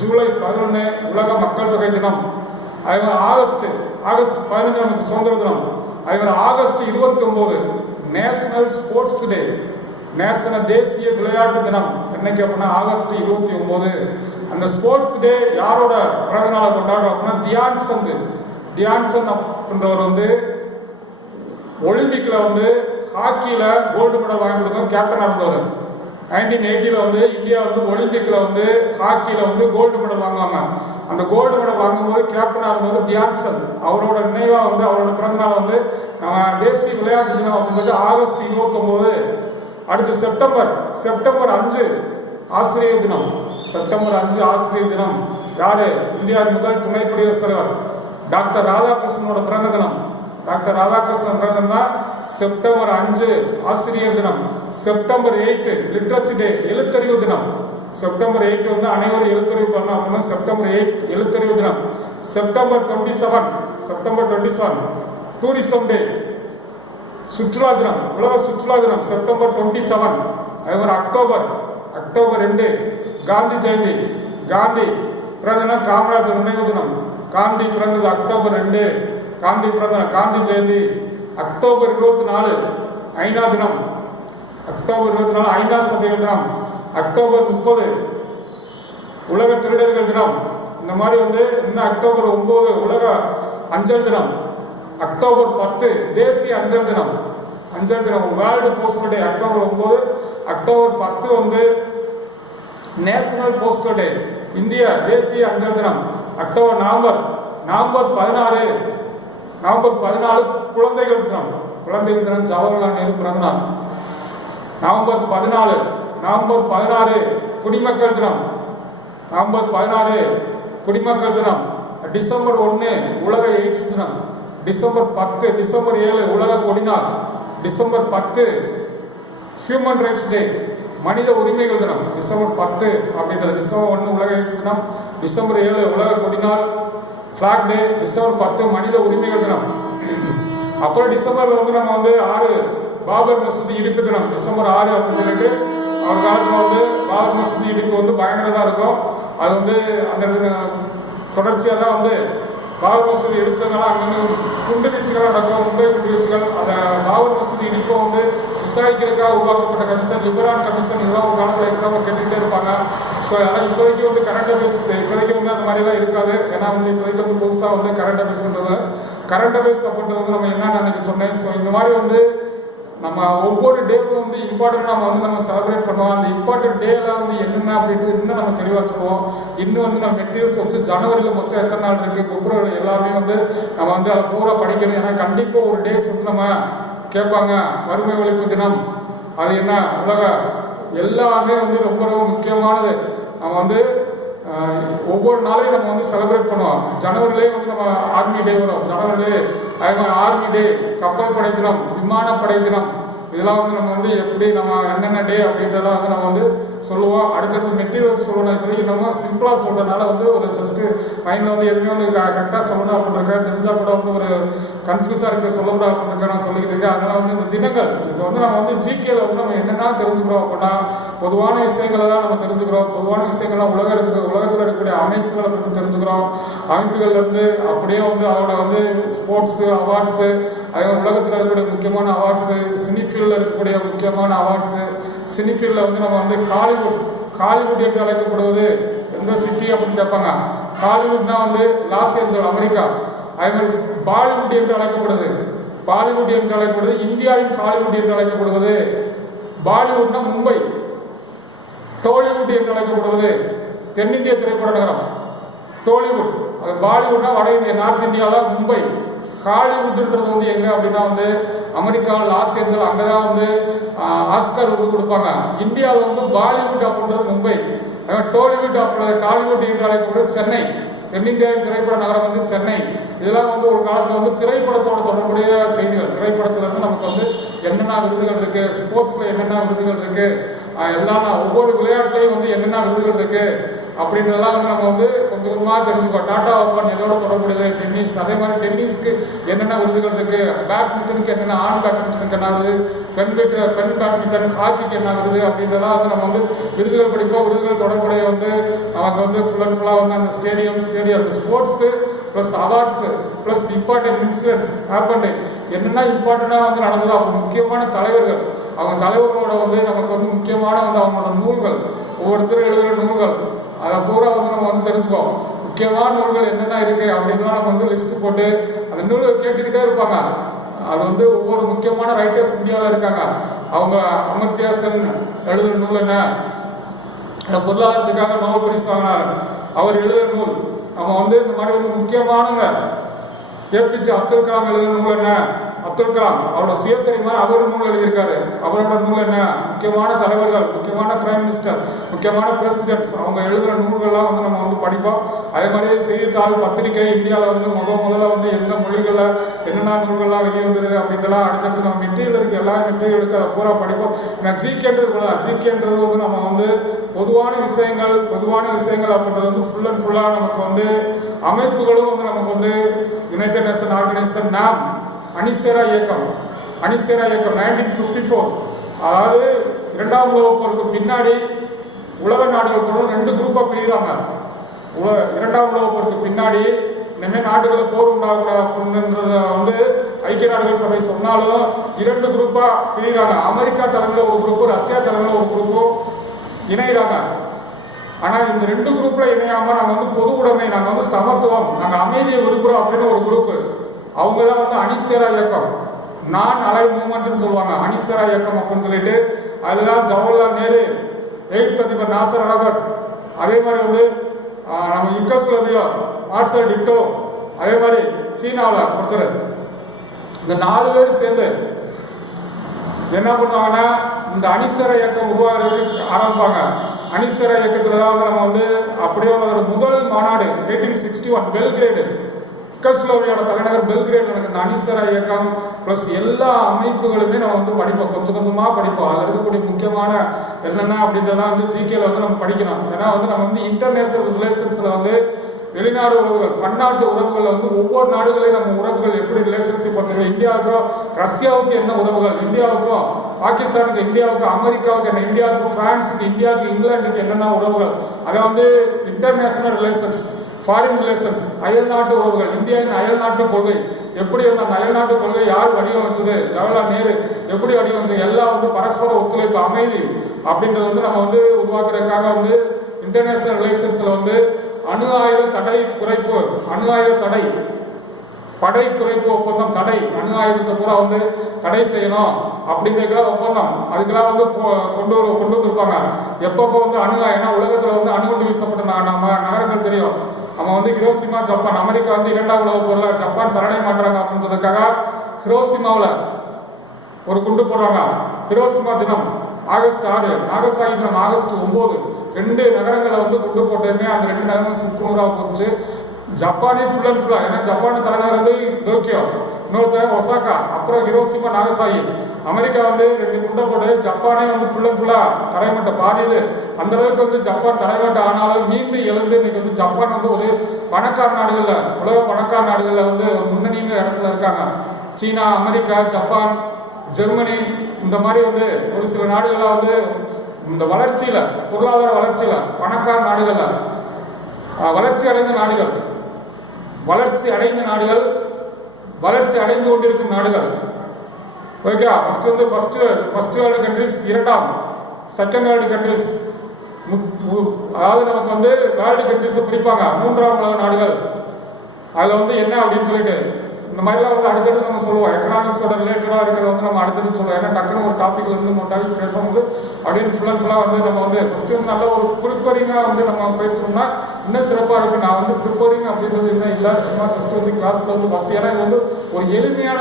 ஜூலை 11 உலக மக்கள் தொகை தினம். அதே ஆகஸ்ட் 15 நமக்கு சுதந்திர தினம். அதே August 29 national sports day, national தேசிய விளையாட்டு தினம். என்னைக்கு அப்படின்னா ஆகஸ்ட் 29. அந்த ஸ்போர்ட்ஸ் டே யாரோட பிறந்த நாளை கொண்டாடுறோம் அப்படின்னா தியான் சந்த் அப்படின்றவர் வந்து ஒலிம்பிக்ல வந்து ஹாக்கியில கோல்டு மெடல் வாங்கி கொடுக்கும் கேப்டனா இருந்தவர். 1980 வந்து இந்தியா வந்து ஒலிம்பிக்ல வந்து ஹாக்கியில வந்து கோல்டு மெடல் வாங்குவாங்க. அந்த கோல்டு மெடல் வாங்கும்போது கேப்டனா இருந்தவர் தியான் சந்த். அவரோட நினைவா வந்து அவரோட பிறந்த நாள் வந்து நம்ம தேசிய விளையாட்டு தினம் அப்படின்றது ஆகஸ்ட் 29. அடுத்து செப்டம்பர் 5 ஆசிரியர் தினம். செப்டம்பர் 5 ஆசிரியர் தினம். யாரு? இந்தியாவின் முதல் துணை குடியரசுத் தலைவர் டாக்டர் ராதாகிருஷ்ணனோட பிறந்த தினம். டாக்டர் ராதாகிருஷ்ணன் பிறந்தா செப்டம்பர் 5 ஆசிரியர் தினம். செப்டம்பர் 8 லிட்ரஸி டே, எழுத்தறிவு தினம். செப்டம்பர் 8 வந்து அனைவரும் எழுத்தறிவு பண்ணணும் அப்படின்னா செப்டம்பர் 8 எழுத்தறிவு தினம். செப்டம்பர் 27 டூரிசம் டே, சுற்றுலா தினம், உலக சுற்றுலா தினம் செப்டம்பர் 27. அதே மாதிரி அக்டோபர் 2 காந்தி ஜெயந்தி. காந்தி பிறந்தனா காமராஜர் நினைவு தினம். காந்தி பிறந்தது அக்டோபர் 2. காந்தி ஜெயந்தி. அக்டோபர் 24 ஐநா தினம். அக்டோபர் 24 ஐநா சபைகள் தினம். அக்டோபர் 30 உலக திருடர்கள் தினம். இந்த மாதிரி வந்து இன்னும் அக்டோபர் 9 உலக அஞ்சல் தினம். அக்டோபர் 10 தேசிய அஞ்சல் தினம். World postal day October 9. October 10 வந்து நேஷனல் போஸ்டல் டே, இந்திய தேசிய அஞ்சல் தினம். நவம்பர் 14 குழந்தைகள் தினம். ஜவஹர்லால் நேரு பிறந்த நாள். நவம்பர் 16 குடிமக்கள் தினம். டிசம்பர் 1 உலக எய்ட்ஸ் தினம். டிசம்பர் 7 உலக கொடிநாள். டிசம்பர் 10 ஹியூமன் ரைட்ஸ் டே, மனித உரிமைகள் தினம். டிசம்பர் 10 அப்படின்றது. டிசம்பர் 1 உலக எய்ட்ஸ் தினம். டிசம்பர் 7 உலக கொடிநாள் பிளாக் டே. டிசம்பர் 10 மனித உரிமைகள் தினம். அப்புறம் டிசம்பர்ல வந்து நம்ம வந்து 6 பாபர் மசூதி இடிப்பு தினம். டிசம்பர் 6 அப்படின்னு சொல்லிட்டு அவர் காலத்தில் வந்து பாபர் மசூதி இடிப்பு வந்து பயங்கரதாக இருக்கும். அது வந்து அந்த தொடர்ச்சியாக தான் வந்து பாபர் மசூதி இடிச்சதுனால அங்கே குண்டு வீச்சுகள் நடக்கும், மும்பை குண்டு வீச்சுகள். அந்த பாபர் மசூதி இடிப்பை வந்து விசாரிக்கிறதுக்காக உருவாக்கப்பட்ட கமிஷன், லிபரான் கமிஷன், இதெல்லாம் ஒரு காலத்தில் எக்ஸாம்பிள் கேட்டுக்கிட்டே இருப்பாங்க. ஸோ அதனால் இப்போதைக்கு வந்து கரண்ட் அஃபேர்ஸ் இப்போதைக்கு வந்து அந்த மாதிரிலாம் இருக்காது. ஏன்னா வந்து இப்போதைக்கு வந்து புதுசாக வந்து கரண்ட் அஃபேர்ஸ்ன்றது அப்படின்றது வந்து நம்ம என்னன்னு அன்னைக்கு சொன்னேன். ஸோ இந்த மாதிரி வந்து நம்ம ஒவ்வொரு டேவும் வந்து இம்பார்ட்டன்ட் நம்ம செலிப்ரேட் பண்ணுவோம். அந்த இம்பார்ட்டன்ட் டேலாம் வந்து என்னென்ன அப்படின்ட்டு இன்னும் நம்ம தெளிவாக வச்சுருவோம். இன்னும் வந்து நம்ம மெட்டீரியல்ஸ் வச்சு ஜனவரியில் மொத்தம் எத்தனை நாள் இருக்குது, பிப்ரவரி எல்லாமே வந்து நம்ம வந்து அதை பூரா படிக்கணும். ஏன்னா கண்டிப்பாக ஒரு டேஸ் வந்து நம்ம கேட்பாங்க. வறுமை ஒழிப்பு தினம், அது என்ன உலக எல்லாமே வந்து ரொம்ப ரொம்ப முக்கியமானது. நம்ம வந்து ஒவ்வொரு நாளையும் நம்ம வந்து செலிப்ரேட் பண்ணுவோம். ஜனவரிலே வந்து நம்ம ஆர்மி டே வரும். ஜனவரிலே அதே மாதிரி ஆர்மி டே, கப்பல் படை தினம், விமானப்படை தினம், இதெல்லாம் வந்து நம்ம வந்து எப்படி நம்ம என்னென்ன டே அப்படின்றதெல்லாம் வந்து நம்ம வந்து சொல்லுவோம். அடுத்தடுத்து மெட்டீரியல்ஸ் சொல்லணும். இப்போதைக்கு நம்ம சிம்பிளாக சொல்கிறதுனால வந்து ஒரு ஜஸ்ட்டு மைண்டில் வந்து எதுவுமே வந்து கரெக்டாக சொல்லணும் அப்படின்ட்டு தெரிஞ்சால் கூட வந்து ஒரு கன்ஃபியூஸாக இருக்க சொல்லக்கூடாது அப்படின்ட்டு நான் சொல்லிக்கிட்டு இருக்கேன். அதனால் வந்து இந்த தினங்கள் இப்போ வந்து நம்ம வந்து ஜிகேல வந்து நம்ம என்னென்ன தெரிஞ்சுக்கிறோம் அப்படின்னா பொதுவான விஷயங்களை தான் நம்ம தெரிஞ்சுக்கிறோம். பொதுவான விஷயங்கள்லாம் உலகத்தில் இருக்கக்கூடிய அமைப்புகளை பற்றி தெரிஞ்சுக்கிறோம். அமைப்புகள்லேருந்து அப்படியே வந்து அதோட வந்து ஸ்போர்ட்ஸு, அவார்ட்ஸு, அதே உலகத்தில் இருக்கக்கூடிய முக்கியமான அவார்ட்ஸு, சினிஃபீல்டில் இருக்கக்கூடிய முக்கியமான அவார்ட்ஸு. சினிஃபீல்டில் வந்து நம்ம வந்து ஹாலிவுட் என்று அழைக்கப்படுவது எந்த சிட்டி அப்படின்னு கேட்பாங்க. ஹாலிவுட்னா வந்து லாஸ் ஏஞ்சல்ஸ் அமெரிக்கா. அதே மாதிரி பாலிவுட் என்று அழைக்கப்படுது இந்தியாவின் ஹாலிவுட் என்று அழைக்கப்படுவது. பாலிவுட்னா மும்பை. டோலிவுட் என்று அழைக்கப்படுவது தென்னிந்திய திரைப்பட நகரம் டோலிவுட். அது பாலிவுட்னா வட இந்தியா, நார்த் இந்தியாவில் மும்பை. ஹாலிவுட்ன்றது வந்து எங்க அப்படின்னா வந்து அமெரிக்காவில் லாஸ் ஏஞ்சல்ஸ், அங்கே தான் வந்து ஆஸ்கர் கொடுப்பாங்க. இந்தியாவில் வந்து பாலிவுட் அப்படின்றது மும்பை. டோலிவுட் டாலிவுட் என்று அழைக்கப்படுறது சென்னை. தென்னிந்தியாவின் திரைப்பட நகரம் வந்து சென்னை. இதெல்லாம் வந்து ஒரு காலத்தில் வந்து திரைப்படத்தோட தொடர்புடைய செய்திகள். திரைப்படத்துல இருந்து நமக்கு வந்து என்னென்ன விருதுகள் இருக்கு, ஸ்போர்ட்ஸ்ல என்னென்ன விருதுகள் இருக்கு, எல்லாம் ஒவ்வொரு விளையாட்டுலையும் வந்து என்னென்ன விருதுகள் இருக்கு, அப்படின்றதெல்லாம் வந்து நம்ம வந்து கொஞ்சம் கொஞ்சமாக தெரிஞ்சுக்கோ. டாடா ஓப்பன் எதோட தொடர்புடையது, டென்னிஸ். அதே மாதிரி டென்னிஸ்க்கு என்னென்ன விருதுகள் இருக்கு, பேட்மிண்டனுக்கு என்னென்ன, ஆண் பேட்மிண்டனுக்கு என்ன ஆகுது, பெண் பேட்மிண்டன், ஹாக்கிக்கு என்ன ஆகுது அப்படின்றதெல்லாம் வந்து நம்ம வந்து விருதுகள் படிப்போம். விருதுகள் தொடர்புடைய வந்து நமக்கு வந்து ஃபுல் அண்ட் ஃபுல்லாக வந்து அந்த stadium sports plus awards plus important incidents happen, என்னென்ன இம்பார்ட்டண்ட்டாக வந்து நடந்தது, அப்போ முக்கியமான தலைவர்கள், அவங்க தலைவர்களோட வந்து நமக்கு வந்து முக்கியமான வந்து அவங்களோட நூல்கள், ஒவ்வொருத்தரும் எழுதுகிற நூல்கள், அதை பூரா வந்து நம்ம வந்து தெரிஞ்சுக்கோம். முக்கியமான நூல்கள் என்னென்ன இருக்குது அப்படின்லாம் நம்ம வந்து லிஸ்ட்டு போட்டு அந்த நூல்கள் கேட்டுக்கிட்டே இருப்பாங்க. அது வந்து ஒவ்வொரு முக்கியமான ரைட்டர்ஸ் இந்தியாவில் இருக்காங்க. அவங்க அமர்த்தியா சென் எழுதுகிற நூல் என்ன, பொருளாதாரத்துக்காக நோபல் பரிசு வாங்கினார், அவர் எழுதுகிற நூல். நம்ம வந்து இந்த மாதிரி ஒரு முக்கியமானவங்க, ஏபிஜே அப்துல் கலாம் எழுதுகிற நூல் என்ன, அப்துல் கலாம் அவரோட சுயசரிமா அவர் நூல் எழுதியிருக்காரு, அவரோட நூல் என்ன, முக்கியமான தலைவர்கள், முக்கியமான பிரைம் மினிஸ்டர், முக்கியமான பிரசிடென்ட்ஸ் அவங்க எழுதுகிற நூல்கள்லாம் வந்து நம்ம வந்து படிப்போம். அதே மாதிரி செய்தித்தாள் பத்திரிகை இந்தியாவில் வந்து முதல்ல வந்து எந்த மொழிகளில் என்னென்ன நூல்கள்லாம் வெளியே வந்துருது அப்படின்றலாம் அடுத்தடுத்து நம்ம மெட்டீரியல் இருக்குது, எல்லா மெட்டீரியலுக்கு அதை பூரா படிப்போம். ஏன்னா ஜிகேன்றது வந்து நம்ம வந்து பொதுவான விஷயங்கள் அப்படின்றது வந்து ஃபுல் அண்ட் ஃபுல்லாக நமக்கு வந்து அமைப்புகளும் வந்து நமக்கு வந்து யுனைடெட் நேஷன் ஆர்கனைசேஷன் நாம் அணிசேரா இயக்கம் 1954, அதாவது இரண்டாம் உலக போருக்கு பின்னாடி உலக நாடுகள் கூட 2 குரூப்பாக பிரிகிறாங்க. இரண்டாம் உலக போருக்கு பின்னாடி இனிமேல் நாடுகளை போர் உண்டாகக்கூடாதுன்றத வந்து ஐக்கிய நாடுகள் சபை சொன்னாலும் 2 குரூப்பாக பிரிகிறாங்க. அமெரிக்கா தலைமையில் ஒரு குரூப்பு, ரஷ்யா தலைமையில் ஒரு குரூப்பும் இணைகிறாங்க. ஆனால் இந்த 2 குரூப்பில் இணையாமல் நாங்கள் வந்து பொது உடைமை, நாங்கள் வந்து சமத்துவம், நாங்கள் அமைதியை விரும்புகிறோம் அப்படின்னு ஒரு குரூப்பு, அவங்க தான் வந்து அணிசேரா இயக்கம், நான் அலை மூவ்மெண்ட்னு சொல்லுவாங்க. அணிசேரா இயக்கம் அப்படின்னு சொல்லிட்டு அதுதான் ஜவஹர்லால் நேரு, 8th அதிபர் நாசர் அரஃபத், அதே மாதிரி வந்து நம்ம யுகோஸ்லாவியா மார்சல் டிட்டோ, அதே மாதிரி சீனாவில் ஒருத்தர், இந்த 4 பேர் சேர்ந்து என்ன பண்ணுவாங்கன்னா இந்த அணிசேரா இயக்கம் உருவாகிறதுக்கு ஆரம்பிப்பாங்க. அணிசேரா இயக்கத்தில் தான் வந்து நம்ம வந்து அப்படியே ஒரு முதல் மாநாடு 1861 பெல்கிரேடு, யுகோஸ்லாவியாவோட தலைநகர் பெல்கிரேட் நடக்கிற அணிசேரா இயக்கம் ப்ளஸ் எல்லா அமைப்புகளுமே நம்ம வந்து படிப்போம், கொஞ்சம் கொஞ்சமாக படிப்போம். அதில் இருக்கக்கூடிய முக்கியமான என்னென்ன அப்படின்றதெல்லாம் வந்து ஜிகேல வந்து நம்ம படிக்கணும். ஏன்னா வந்து நம்ம வந்து இன்டர்நேஷனல் ரிலேஷன்ஸில் வந்து வெளிநாடு உறவுகள், பன்னாட்டு உறவுகளில் வந்து ஒவ்வொரு நாடுகளையும் நம்ம உறவுகள் எப்படி ரிலேஷன்ஷிப் வச்சுருக்கோம், இந்தியாவுக்கும் ரஷ்யாவுக்கு என்ன உறவுகள், இந்தியாவுக்கும் பாகிஸ்தானுக்கு, இந்தியாவுக்கு அமெரிக்காவுக்கு என்ன, இந்தியாவுக்கு பிரான்ஸுக்கு, இந்தியாவுக்கு இங்கிலாந்துக்கு என்னென்ன உறவுகள், அதை வந்து இன்டர்நேஷனல் ரிலேஷன்ஸ், ஃபாரின் ரிலேஷன்ஸ், அயல் நாட்டு உறவுகள், இந்தியாவின் அயல் நாட்டு கொள்கை எப்படி வந்து அந்த அயல் நாட்டு கொள்கை யார் வடிவமைச்சது, ஜவஹர்லால் நேரு எப்படி வடிவமைச்சது, எல்லாம் வந்து பரஸ்பர ஒத்துழைப்பு, அமைதி அப்படின்றது வந்து நம்ம வந்து உருவாக்குறதுக்காக வந்து இன்டர்நேஷனல் ரிலேஷன்ஸில் வந்து அணு ஆயுத தடை குறைப்பு, அணு ஆயுத தடை, படை குறைப்பு ஒப்பந்தம், தடை, அணு ஆயுதத்தை பூரா வந்து தடை செய்யணும் அப்படிங்கிறதுக்கெல்லாம் ஒப்பந்தம், அதுக்கெல்லாம் வந்து கொண்டு வந்திருப்பாங்க. எப்பப்போ வந்து அணு ஆயுதம் உலகத்தில் வந்து அணுகுண்டு வீசப்பட்ட நம்ம நகரங்கள் தெரியும். நம்ம வந்து ஹிரோஷிமா ஜப்பான், அமெரிக்கா வந்து 2ஆம் உலக போரில் ஜப்பான் சரணடைய மாட்டாங்க அப்படின்னு சொன்னதுக்காக ஹிரோஷிமாவில் ஒரு குண்டு போடுறாங்க. ஹிரோஷிமா தினம் ஆகஸ்ட் 6, நாகசாகி தினம் ஆகஸ்ட் 9, 2 நகரங்களை வந்து குண்டு போட்டதுமே அந்த 2 நகரங்கள் சுக்குநூறாக போச்சு. ஜப்பானே ஃபுல் அண்ட் ஃபுல்லாக, ஏன்னா ஜப்பான் தலைநகர் வந்து டோக்கியோ, இன்னொருத்தர் ஒசாக்கா, அப்புறம் ஹிரோஷிமா நாகசாகி. அமெரிக்கா வந்து 2 குண்டை போட்டு ஜப்பானே வந்து ஃபுல் அண்ட் ஃபுல்லாக தரைமட்டம் பாதியுது. அந்த அளவுக்கு வந்து ஜப்பான் தரைமட்டம் ஆனாலும் மீண்டும் எழுந்து இன்னைக்கு வந்து ஜப்பான் வந்து ஒரு பணக்கார நாடுகளில், உலக பணக்கார நாடுகளில் வந்து முன்னணிங்கிற இடத்துல இருக்காங்க. சீனா, அமெரிக்கா, ஜப்பான், ஜெர்மனி, இந்த மாதிரி வந்து ஒரு சில நாடுகளில் வந்து இந்த வளர்ச்சியில், பொருளாதார வளர்ச்சியில், பணக்கார நாடுகளில், வளர்ச்சி அடைந்த நாடுகள், வளர்ச்சி அடைந்து கொண்டிருக்கும் நாடுகள். ஓகே, ஃபர்ஸ்ட் வேர்ல்டு கண்ட்ரிஸ், 2ஆம் செகண்ட் வேர்ல்டு கண்ட்ரிஸ், அதாவது நமக்கு வந்து வேர்ல்டு கண்ட்ரிஸை பிடிப்பாங்க. 3ஆம் உலக நாடுகள், அதில் வந்து என்ன அப்படின்னு சொல்லிட்டு இந்த மாதிரிலாம் வந்து அடுத்தடுத்து நம்ம சொல்லுவோம். எக்கனாமிக்ஸோட ரிலேட்டடாக இருக்கிறத வந்து நம்ம அடுத்தடுத்து சொல்லுவோம். ஏன்னா டக்குன்னு ஒரு டாபிக் வந்து மொட்டாகி பேசும்போது அப்படின்னு ஃபுல் அண்ட் ஃபுல்லாக வந்து நம்ம வந்து ஃபஸ்ட்டு வந்து நல்ல ஒரு ப்ரிப்பரிங்காக வந்து நம்ம பேசணும்னா இன்னும் சிறப்பாக இருக்குது. நான் வந்து ப்ரிப்பரிங் அப்படின்றது இன்னும் இல்லை, சும்மா ஜஸ்ட் வந்து கிளாஸில் வந்து ஃபஸ்ட்டு, ஏன்னா இது வந்து ஒரு எளிமையான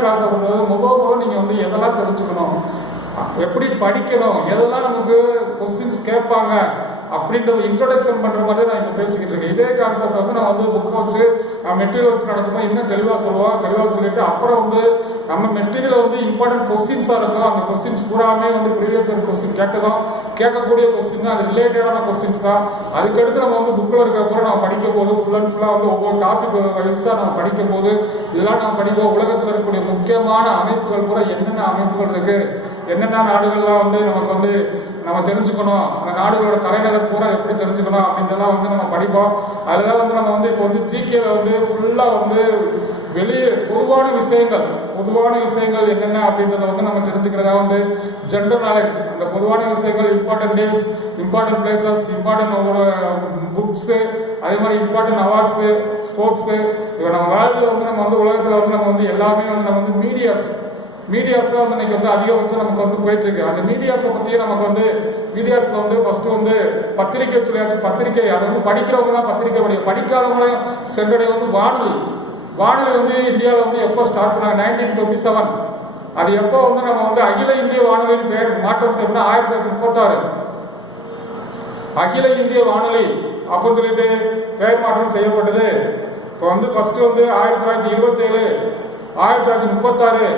கிளாஸ் அப்படின்றது முதல் நீங்கள் வந்து எதெல்லாம் தெரிஞ்சுக்கணும், எப்படி படிக்கணும், எதெல்லாம் நமக்கு கொஸ்டின்ஸ் கேட்பாங்க அப்படின்ற இன்ட்ரோடக்ஷன் பண்ற மாதிரி நான் இப்போ பேசிக்கிட்டு இருக்கேன். இதே கான்செப்ட் வந்து நான் வந்து புக்கை வச்சு மெட்டீரியல் வச்சு நடக்கும்போது இன்னும் தெளிவாக சொல்லிட்டு அப்புறம் வந்து நம்ம மெட்டீரியல் வந்து இம்பார்ட்டன்ட் கொஸ்டின்ஸாக இருக்கும். அந்த கொஸ்டின்ஸ் பூராமே வந்து ப்ரீவியஸ் இயர் கொஸ்டின் கேட்கக்கூடிய கொஸ்டின் தான், அது ரிலேட்டடான கொஸ்டின்ஸ் தான். அதுக்கடுத்து நம்ம வந்து புக்கில் இருக்கிறப்போ நம்ம படிக்கும் போது ஃபுல் அண்ட் ஃபுல்லாக வந்து ஒவ்வொரு டாபிக் வைஸாக நம்ம படிக்கும் போது இதெல்லாம் நம்ம படிப்போம். உலகத்தில் இருக்கக்கூடிய முக்கியமான அமைப்புகள் பூரா என்னென்ன அமைப்புகள் இருக்கு, என்னென்ன நாடுகள்லாம் வந்து நமக்கு வந்து நம்ம தெரிஞ்சுக்கணும், அந்த நாடுகளோட தலைநகர் பூரா எப்படி தெரிஞ்சுக்கணும் அப்படின்றலாம் வந்து நம்ம படிப்போம். அதெல்லாம் வந்து நம்ம வந்து இப்போ வந்து ஜிகேல வந்து ஃபுல்லாக வந்து வெளியே பொதுவான விஷயங்கள் என்னென்ன அப்படின்றத வந்து நம்ம தெரிஞ்சுக்கிறதா வந்து ஜென்ரல் நாலேஜ். அந்த பொதுவான விஷயங்கள், important days, important places, important books, அதே மாதிரி இம்பார்ட்டன்ட் அவார்ட்ஸு, ஸ்போர்ட்ஸு, இப்போ நம்ம வேர்ல்டில் வந்து நம்ம வந்து உலகத்தில் வந்து நம்ம வந்து எல்லாமே வந்து நம்ம வந்து மீடியாஸ் தான் வந்து இன்னைக்கு வந்து அதிகபட்சம் நமக்கு வந்து போயிட்டு இருக்கு. அந்த மீடியாஸை பற்றியே நமக்கு வந்து மீடியாஸில் வந்து ஃபர்ஸ்ட் வந்து பத்திரிகை சொல்லியாச்சு. பத்திரிகை அதை வந்து படிக்கிறவங்க தான் பத்திரிகை படிக்காதவங்களையும் சென்றடைய வந்து வானொலி வந்து இந்தியாவில் வந்து எப்போ ஸ்டார்ட் பண்ணாங்க? 1927. அது எப்போ வந்து நம்ம வந்து அகில இந்திய வானொலின்னு பேர் மாற்றம் செய்யணும்னா 1936 அகில இந்திய வானொலி அப்படின்னு சொல்லிட்டு பெயர் மாற்றம் செய்யப்பட்டது. இப்போ வந்து ஃபர்ஸ்ட் வந்து 1927, 1936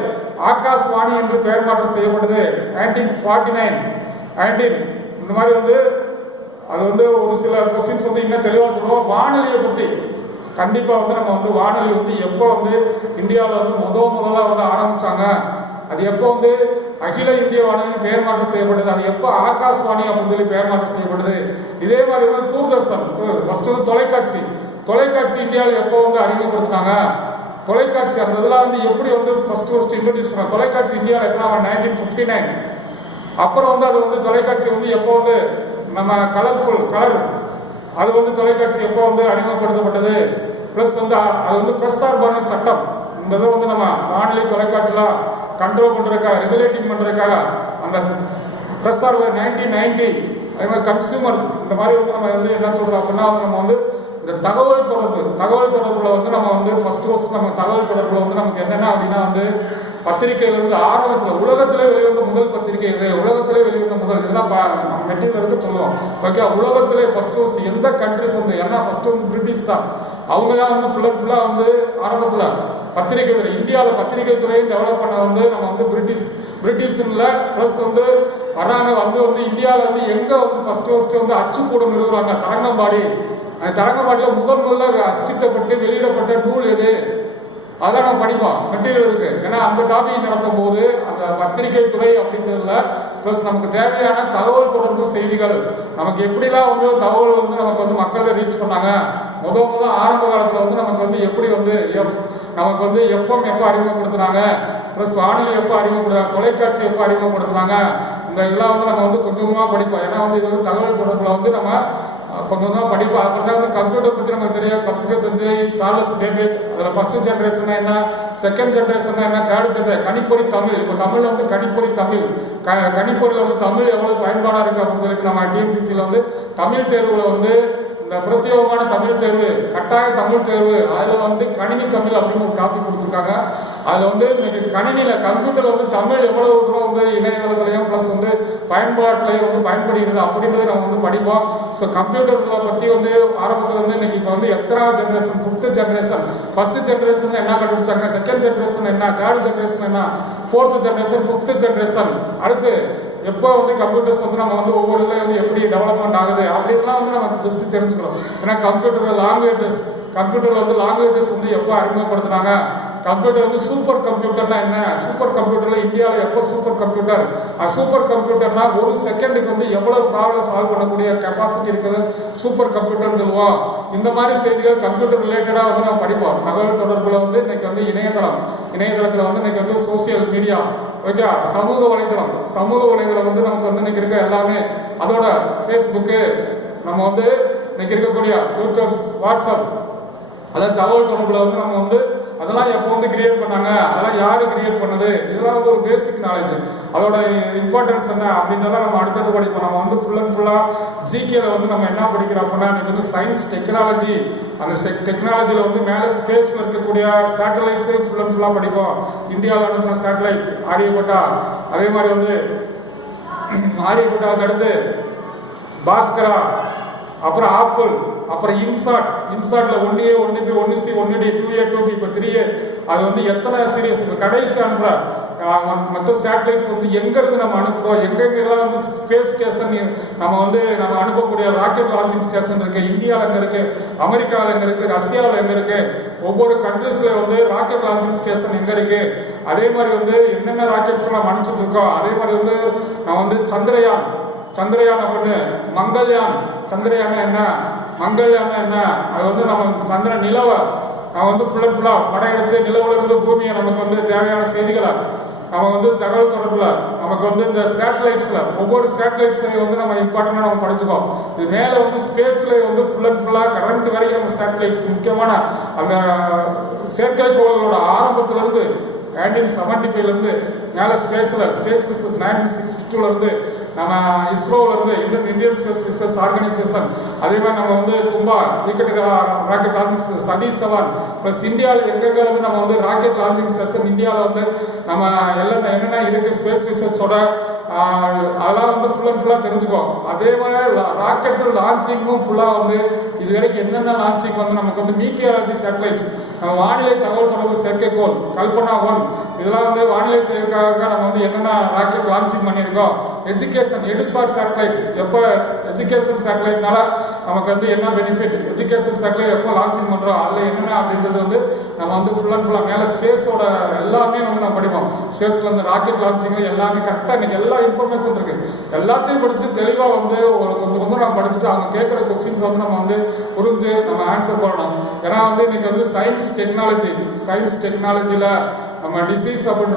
ஆகாஷ்வாணி என்று பெயர் மாற்றம் செய்யப்பட்டது. 1949 இந்த மாதிரி வந்து அது வந்து ஒரு சில கொஸ்டின்ஸ் வந்து இன்னும் தெளிவாக சொல்லுவோம். வானொலியை பற்றி கண்டிப்பாக வந்து நம்ம வந்து வானொலி வந்து எப்போ வந்து இந்தியாவில் வந்து முதலாக வந்து ஆரம்பிச்சாங்க, அது எப்போ வந்து அகில இந்திய வானொலி பெயர் மாற்றம் செய்யப்பட்டது, அது எப்போ ஆகாஷ்வாணி அப்படின்னு சொல்லி பெயர் மாற்றம் செய்யப்பட்டது. இதே மாதிரி வந்து தூர்தர்ஷன் ஃபர்ஸ்ட் வந்து தொலைக்காட்சி இந்தியாவில் எப்போ வந்து அறிமுகப்படுத்தினாங்க, தொலைக்காட்சி அந்த இதெல்லாம் வந்து எப்படி வந்து ஃபர்ஸ்ட் இன்ட்ரோடியூஸ் பண்ணாங்க. தொலைக்காட்சி இந்தியாவில் எத்தனை 1959. அப்புறம் வந்து அது வந்து தொலைக்காட்சி வந்து எப்போ வந்து நம்ம கலர் அது வந்து தொலைக்காட்சி எப்போ வந்து அறிமுகப்படுத்தப்பட்டது. ப்ளஸ் வந்து அது வந்து பிரசார்பான சட்டம், இந்த இதை வந்து நம்ம வானொலி தொலைக்காட்சியில் கண்ட்ரோல் பண்ணுறதுக்காக, ரெகுலேட்டிங் பண்ணுறதுக்காக அந்த பிரசார் 1990. அதே மாதிரி கன்சியூமர் இந்த மாதிரி வந்து நம்ம வந்து என்ன சொல்கிறோம் அப்படின்னா நம்ம வந்து இந்த தகவல் தொடர்புல வந்து நம்ம வந்து ஃபர்ஸ்ட் நம்ம தகவல் தொடர்புல வந்து நமக்கு என்னென்ன அப்படின்னா வந்து பத்திரிகையிலிருந்து ஆரம்பத்தில் உலகத்திலே வெளிவந்த முதல் பத்திரிகை இது, உலகத்திலே வெளிவந்த முதல் இதெல்லாம் மெட்டீரியல் இருக்கு சொல்லுவோம். ஓகே, உலகத்திலே ஃபர்ஸ்ட் எந்த கண்ட்ரிஸ் வந்து ஏன்னா ஃபர்ஸ்ட் வந்து பிரிட்டிஷ் தான், அவங்க தான் வந்து ஃபுல்லாக வந்து ஆரம்பத்தில் பத்திரிகை துறை, இந்தியாவில் பத்திரிகை துறையை டெவலப் பண்ண வந்து நம்ம வந்து பிரிட்டிஷ்ல ப்ளஸ் வந்து வராங்க வந்து இந்தியாவில் வந்து எங்கே வந்து ஃபர்ஸ்ட் வந்து அச்சுக்கூடம் நிறுவுறாங்க, தரங்கம்பாடி. அந்த தரங்கம்பாடியில் முதல்ல அச்சிட்டப்பட்டு வெளியிடப்பட்ட நூல் எது, அதெல்லாம் நம்ம படிப்போம் மெட்டீரியல் இருக்கு. ஏன்னா அந்த டாபிக் நடத்தும் போது அந்த பத்திரிகை துறை அப்படின்றதுல ப்ளஸ் நமக்கு தேவையான தகவல் தொடர்பு செய்திகள், நமக்கு எப்படிலாம் வந்து தகவல் வந்து நமக்கு வந்து மக்களை ரீச் பண்ணாங்க. முதல் ஆரம்ப காலத்தில் வந்து நமக்கு வந்து எப்படி வந்து நமக்கு வந்து எஃப்எம் எப்போ அறிமுகப்படுத்துனாங்க, ப்ளஸ் வானொலி எப்போ அறிமுகப்படுத்தாங்க, தொலைக்காட்சி எப்போ அறிமுகப்படுத்துனாங்க, இந்த இதெல்லாம் வந்து நம்ம வந்து கொஞ்சமாக படிப்போம். ஏன்னா வந்து இது வந்து தகவல் தொடர்பில் வந்து நம்ம கொஞ்சம் படிப்போம். அப்புறம் தான் வந்து கம்ப்யூட்டர் பற்றி நமக்கு தெரியும். கம்ப்யூட்டர் வந்து சார்லஸ் பேபேஜ், அதில் ஃபர்ஸ்ட் ஜென்ரேஷன் என்ன, செகண்ட் ஜென்ரேஷன் என்ன, தேர்ட் ஜென்ரேஷன். கணிப்பொறி தமிழ், இப்போ தமிழில் வந்து கணிப்பொறி தமிழ், கணிப்பொறியில் வந்து தமிழ் எவ்வளோ பயன்பாடாக இருக்குது அப்படின்னு சொல்லிட்டு நம்ம டிஎன்பிசியில் வந்து தமிழ் தேர்வில் வந்து இந்த பிரத்யேகமான தமிழ் தேர்வு, கட்டாய தமிழ் தேர்வு, அதில் வந்து கணினி தமிழ் அப்படின்னு ஒரு டாபிக் கொடுத்துருக்காங்க. அதில் வந்து இன்னைக்கு கணினியில் கம்ப்யூட்டர் வந்து தமிழ் எவ்வளவு தூரம் வந்து இணையதளத்துலையும் ப்ளஸ் வந்து பயன்பாட்டிலையும் வந்து பயன்படுகிறது அப்படின்றத நம்ம வந்து படிப்போம். ஸோ கம்ப்யூட்டர்களை பற்றி வந்து ஆரம்பத்தில் வந்து இன்னைக்கு இப்போ வந்து எத்தனாவது generation, 5th generation, first generation என்ன கண்டுபிடிச்சாங்க, செகண்ட் ஜென்ரேஷன் என்ன, தேர்ட் ஜென்ரேஷன் என்ன, 4th ஜென்ரேஷன், 5th ஜென்ரேஷன், அடுத்து எப்போ வந்து கம்ப்யூட்டர்ஸ் வந்து நம்ம வந்து ஒவ்வொரு இதில் வந்து எப்படி டெவலப்மெண்ட் ஆகுது அப்படின்லாம் வந்து நம்ம ஜஸ்ட் தெரிஞ்சுக்கணும். ஏன்னா கம்ப்யூட்டரில் வந்து லாங்குவேஜஸ் வந்து எப்போ அறிமுகப்படுத்தினாங்க, கம்ப்யூட்டர் வந்து சூப்பர் கம்ப்யூட்டர்னா என்ன, சூப்பர் கம்ப்யூட்டரில் இந்தியாவில் எப்போ சூப்பர் கம்ப்யூட்டர்னா ஒரு செகண்டுக்கு வந்து எவ்வளோ ப்ராப்ளம் சால்வ் பண்ணக்கூடிய கெப்பாசிட்டி இருக்குது, சூப்பர் கம்ப்யூட்டர்னு சொல்லுவோம். இந்த மாதிரி செய்திகள் கம்ப்யூட்டர் ரிலேட்டடாக வந்து நம்ம படிப்போம். தகவல் தொடர்பில் வந்து இன்னைக்கு வந்து இணையதளத்தில் வந்து இன்னைக்கு வந்து சோசியல் மீடியா, ஓகே, சமூக வலைதளம் வந்து நமக்கு வந்து இன்னைக்கு இருக்க எல்லாமே, அதோட ஃபேஸ்புக்கு, நம்ம வந்து இன்னைக்கு இருக்கக்கூடிய யூடியூப், வாட்ஸ்அப், அதாவது தகவல் தொடர்பில் வந்து நம்ம வந்து அதெல்லாம் எப்போ வந்து கிரியேட் பண்ணாங்க, அதெல்லாம் யாரு கிரியேட் பண்ணது, இதெல்லாம் வந்து ஒரு பேசிக் நாலேஜ். அதோட இம்பார்ட்டன்ஸ் என்ன அப்படின்றத நம்ம அடுத்தது படிப்போம். நம்ம வந்து ஃபுல்லாக ஜிகேல வந்து நம்ம என்ன படிக்கிறோம் அப்படின்னா இன்னைக்கு வந்து சயின்ஸ் டெக்னாலஜி, அந்த டெக்னாலஜியில் வந்து மேலே ஸ்பேஸில் இருக்கக்கூடிய சேட்டலைட்ஸே ஃபுல்லாக படிப்போம். இந்தியாவில் அனுப்பின சேட்டலைட் ஆரியப்பட்டா, அதே மாதிரி வந்து ஆரியப்பட்டாவுக்கு அடுத்து பாஸ்கரா, அப்புறம் ஆப்பிள், அப்புறம் இன்சாட்ல 1A 1B 1C 1D 2A 2B இப்போ 3A. அது வந்து எத்தனை சீரியஸ் இப்போ கடைசி அனுப்புற மற்ற சேட்டலைட்ஸ் வந்து எங்கேருந்து நம்ம அனுப்புகிறோம், எங்கெங்கெல்லாம் வந்து ஸ்பேஸ் ஸ்டேஷன் நம்ம அனுப்பக்கூடிய ராக்கெட் லான்ச்சிங் ஸ்டேஷன் இருக்கு. இந்தியாவில் எங்கே இருக்கு, அமெரிக்காவில் எங்கே இருக்கு, ரஷ்யாவில் எங்கே இருக்கு, ஒவ்வொரு கண்ட்ரீஸ்ல வந்து ராக்கெட் லான்ச்சிங் ஸ்டேஷன் எங்கே இருக்கு. அதே மாதிரி வந்து என்னென்ன ராக்கெட்ஸ் நம்ம அனுப்பிச்சுட்டு இருக்கோம். அதே மாதிரி வந்து நான் வந்து சந்திரயான் அப்படின்னு சந்திரயான் என்ன, மங்கள்யான் என்ன, அது வந்து நம்ம நிலவை நான் வந்து ஃபுல்லாக படம் எடுத்து நிலவுல இருந்து பூமியை நமக்கு வந்து தேவையான செய்திகளை நம்ம வந்து தகவல் தொடர்புல நமக்கு வந்து இந்த சேட்டலைட்ஸ்ல ஒவ்வொரு சேட்டலைட்ஸையும் வந்து நம்ம இம்பார்ட்டன்டா நம்ம படிச்சுக்கோம். இது மேல வந்து ஸ்பேஸ்ல வந்து ஃபுல்லா கரண்ட் வரைக்கும் நம்ம சேட்டலைட்ஸ் முக்கியமான அந்த செயற்கைக்கோள்களோட ஆரம்பத்துல இருந்து 1975 இருந்து மேல ஸ்பேஸ் ரிசர்ச் 1962 இருந்து நம்ம இஸ்ரோல இருந்து இந்தியன் ஸ்பேஸ் ரிசர்ச் ஆர்கனைசேஷன், அதே மாதிரி நம்ம வந்து Thumba rocket launching Satish Dhawan plus இந்தியாவில் எங்கெங்க வந்து நம்ம வந்து ராக்கெட் லான்ச்சிங் ஸ்டேஷன் இந்தியாவில் வந்து நம்ம எல்லாம் என்னென்ன இருக்கு ஸ்பேஸ் ரிசர்ச்சோட அதெல்லாம் வந்து ஃபுல்லாக தெரிஞ்சுக்கோம். அதே மாதிரி ராக்கெட் லான்ச்சிங்கும் ஃபுல்லாக வந்து இது வரைக்கும் என்னென்ன லான்ச்சிங் வந்து நமக்கு வந்து மீட்டியாலஜி சேட்டலைட்ஸ், நம்ம வானிலை தகவல் தொடர்பு செயற்கைக்கோள் கல்பனா 1 இதெல்லாம் வந்து வானிலை செயற்கைக்காக நம்ம வந்து என்னென்ன ராக்கெட் லான்ச்சிங் பண்ணியிருக்கோம். எடிஸ்பாட் சேட்டலைட் எப்போ எஜுகேஷன் சேட்டலைட்னால நமக்கு வந்து என்ன பெனிஃபிட், எஜுகேஷன் சேட்டலைட் எப்போ லான்ச்சிங் பண்ணுறோம், அதில் என்னென்ன அப்படின்றது வந்து நம்ம வந்து ஃபுல்லாக மேலே ஸ்பேஸோட எல்லாமே வந்து நம்ம படிப்போம். ஸ்பேஸில் வந்து ராக்கெட் லான்ச்சிங் எல்லாமே கரெக்டாக இன்னைக்கு எல்லா இன்ஃபர்மேஷன் இருக்கு. எல்லாத்தையும் படிச்சுட்டு தெளிவாக வந்து கொஞ்சம் நம்ம படிச்சுட்டு அவங்க கேட்குற கொஸ்டின்ஸ் வந்து நம்ம வந்து புரிஞ்சு நம்ம ஆன்சர் பண்ணணும். ஏன்னா வந்து இன்னைக்கு வந்து சயின்ஸ் டெக்னாலஜியில் நம்ம டிசீஸ் அப்படின்ற